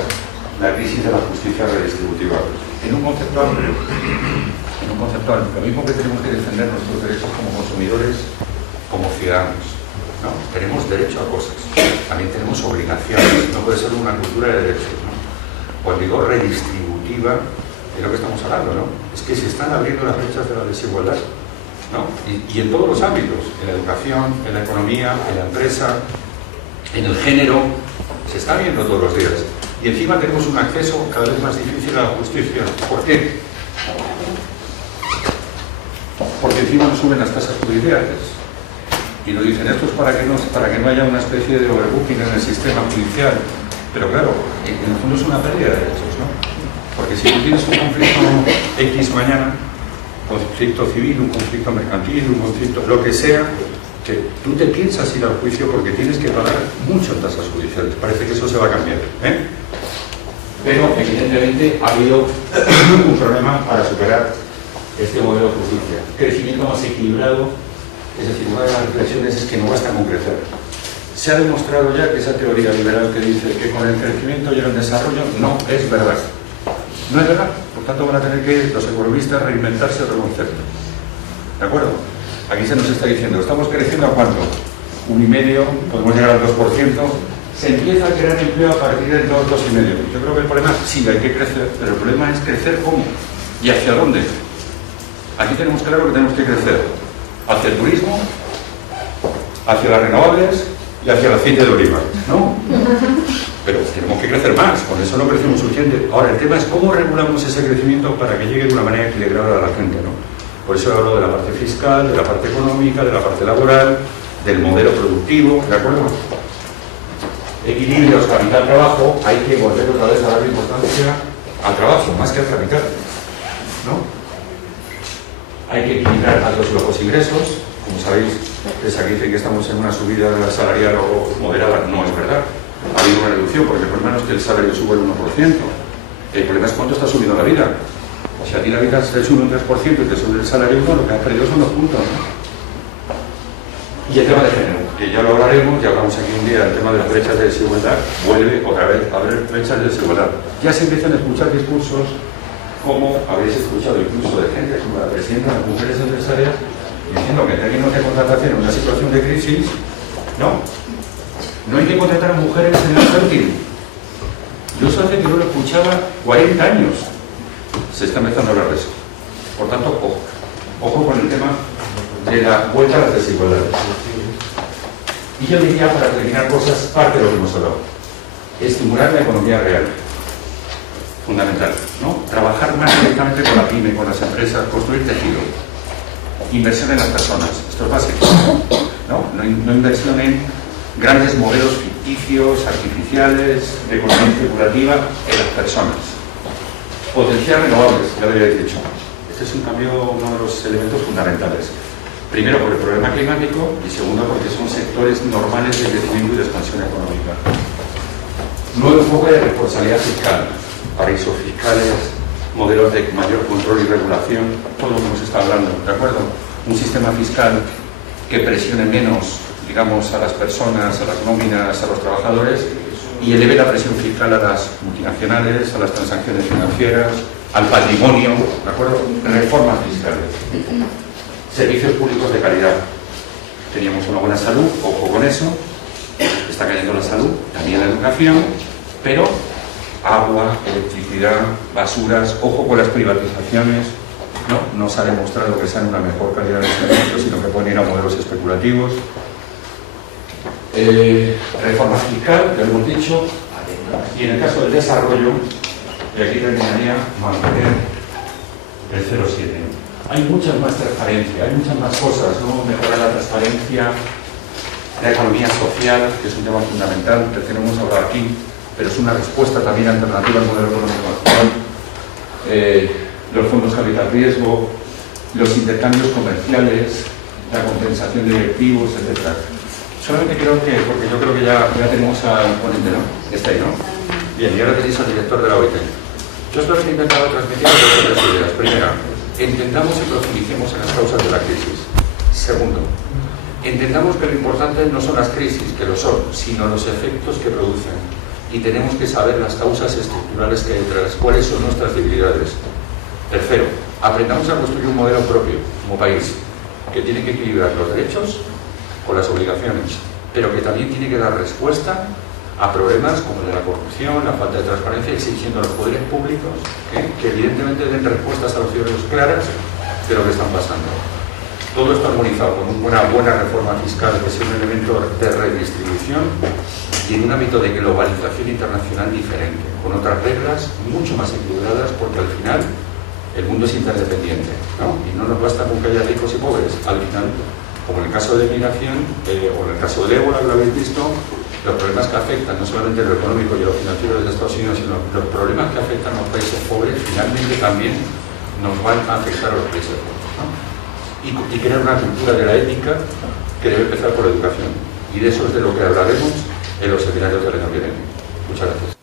la crisis de la justicia redistributiva. En un concepto amplio, lo mismo que tenemos que defender nuestros derechos como consumidores, como ciudadanos, ¿no? Tenemos derecho a cosas, también tenemos obligaciones, no puede ser una cultura de derechos, ¿no? Cuando digo redistributiva, es lo que estamos hablando, ¿no? Es que se están abriendo las brechas de la desigualdad, ¿no? Y en todos los ámbitos, en la educación, en la economía, en la empresa, en el género, se está viendo todos los días. Y encima tenemos un acceso cada vez más difícil a la justicia. ¿Por qué? Porque encima nos suben las tasas judiciales. Y nos dicen, esto es para que no haya una especie de overbooking en el sistema judicial. Pero claro, en el fondo es una pérdida de derechos, ¿no? Porque si tú tienes un conflicto X mañana, conflicto civil, un conflicto mercantil, un conflicto, lo que sea, que tú te piensas ir al juicio porque tienes que pagar mucho en tasas judiciales. Parece que eso se va a cambiar, ¿eh? Pero evidentemente ha habido un problema para superar este modelo de justicia. Crecimiento más equilibrado, es decir, una de las reflexiones es que no basta con crecer. Se ha demostrado ya que esa teoría liberal que dice que con el crecimiento y el desarrollo no es verdad. No es verdad. Por tanto van a tener que los economistas reinventarse otro concepto. ¿De acuerdo? Aquí se nos está diciendo, ¿estamos creciendo a cuánto? 1,5%, podemos llegar al 2%, se empieza a crear empleo a partir del 2, 2,5%. Yo creo que el problema sí hay que crecer, pero el problema es crecer cómo y hacia dónde. Aquí tenemos claro que tenemos que crecer hacia el turismo, hacia las renovables y hacia el aceite de oliva, ¿no? Pero tenemos que crecer más, con eso no crecemos suficiente. Ahora, el tema es cómo regulamos ese crecimiento para que llegue de una manera equilibrada a la gente, ¿no? Por eso hablo de la parte fiscal, de la parte económica, de la parte laboral, del modelo productivo, ¿de acuerdo? Equilibrios capital-trabajo, hay que volver otra vez a darle importancia al trabajo, más que al capital, ¿no? Hay que equilibrar altos y bajos ingresos. Como sabéis, esa que dice que estamos en una subida salarial o moderada, no es verdad. Ha habido una reducción, porque el problema no es que el salario sube el 1%. El problema es cuánto está subiendo la vida. Si a ti la vida te sube un 3% y te sube el salario 1, lo que has perdido son 2 puntos, ¿no? Y el tema de género, que ya lo hablaremos, ya hablamos aquí un día del tema de las brechas de desigualdad, vuelve otra vez a haber brechas de desigualdad. Ya se empiezan a escuchar discursos como habéis escuchado incluso de gente como la presidenta de las mujeres empresarias diciendo que en términos de contratación en una situación de crisis, no hay que contratar a mujeres en el fértil. Yo eso hace que no lo escuchaba 40 años. Se está empezando a hablar de eso. Por tanto, ojo con el tema de la vuelta a las desigualdades. Y yo diría, para terminar cosas, parte de lo que hemos hablado, estimular la economía real. Fundamental, ¿no? Trabajar más directamente con la pyme, con las empresas, construir tejido. Inversión en las personas, esto es básico, ¿no? No inversión en grandes modelos ficticios, artificiales, de economía especulativa en las personas. Potenciar renovables, ya lo habéis dicho. Este es un cambio, uno de los elementos fundamentales. Primero por el problema climático y segundo porque son sectores normales de crecimiento y de expansión económica. Nuevo enfoque de responsabilidad fiscal, paraísos fiscales, modelos de mayor control y regulación, todo lo que hemos estado hablando, ¿de acuerdo? Un sistema fiscal que presione menos, digamos, a las personas, a las nóminas, a los trabajadores y eleve la presión fiscal a las multinacionales, a las transacciones financieras, al patrimonio, ¿de acuerdo? Reformas fiscales. Servicios públicos de calidad. Teníamos una buena salud, ojo con eso, está cayendo la salud, también la educación, pero agua, electricidad, basuras, ojo con las privatizaciones, no se ha demostrado que sean una mejor calidad de servicio, sino que pueden ir a modelos especulativos. Reforma fiscal, ya lo hemos dicho, y en el caso del desarrollo, y aquí terminaría, mantener el 0,7. Hay mucha más transparencia, hay muchas más cosas, ¿no? Mejorar la transparencia, la economía social, que es un tema fundamental, que tenemos ahora aquí, pero es una respuesta también alternativa al modelo económico actual. Los fondos capital riesgo, los intercambios comerciales, la compensación de directivos, etc. Solamente creo que, porque yo creo que ya tenemos al ponente, ¿no? Está ahí, ¿no? Bien, y ahora tenéis al director de la OIT. Yo os lo he intentado transmitir dos ideas. Primera, entendamos y profundicemos en las causas de la crisis. Segundo, entendamos que lo importante no son las crisis, que lo son, sino los efectos que producen. Y tenemos que saber las causas estructurales que hay detrás, cuáles son nuestras debilidades. Tercero, aprendamos a construir un modelo propio como país, que tiene que equilibrar los derechos con las obligaciones, pero que también tiene que dar respuesta a problemas como el de la corrupción, la falta de transparencia, exigiendo a los poderes públicos que evidentemente den respuestas a los ciudadanos claras de lo que están pasando. Todo esto armonizado con una buena reforma fiscal que sea un elemento de redistribución y en un ámbito de globalización internacional diferente, con otras reglas mucho más equilibradas, porque al final el mundo es interdependiente, ¿no? Y no nos basta con que haya ricos y pobres. Al final, como en el caso de migración o en el caso del ébola, lo habéis visto, los problemas que afectan no solamente lo económico y lo financiero de Estados Unidos, sino los problemas que afectan a los países pobres, finalmente también nos van a afectar a los países pobres, ¿no? Y crear una cultura de la ética que debe empezar por la educación. Y de eso es de lo que hablaremos en los seminarios del año que viene. Muchas gracias.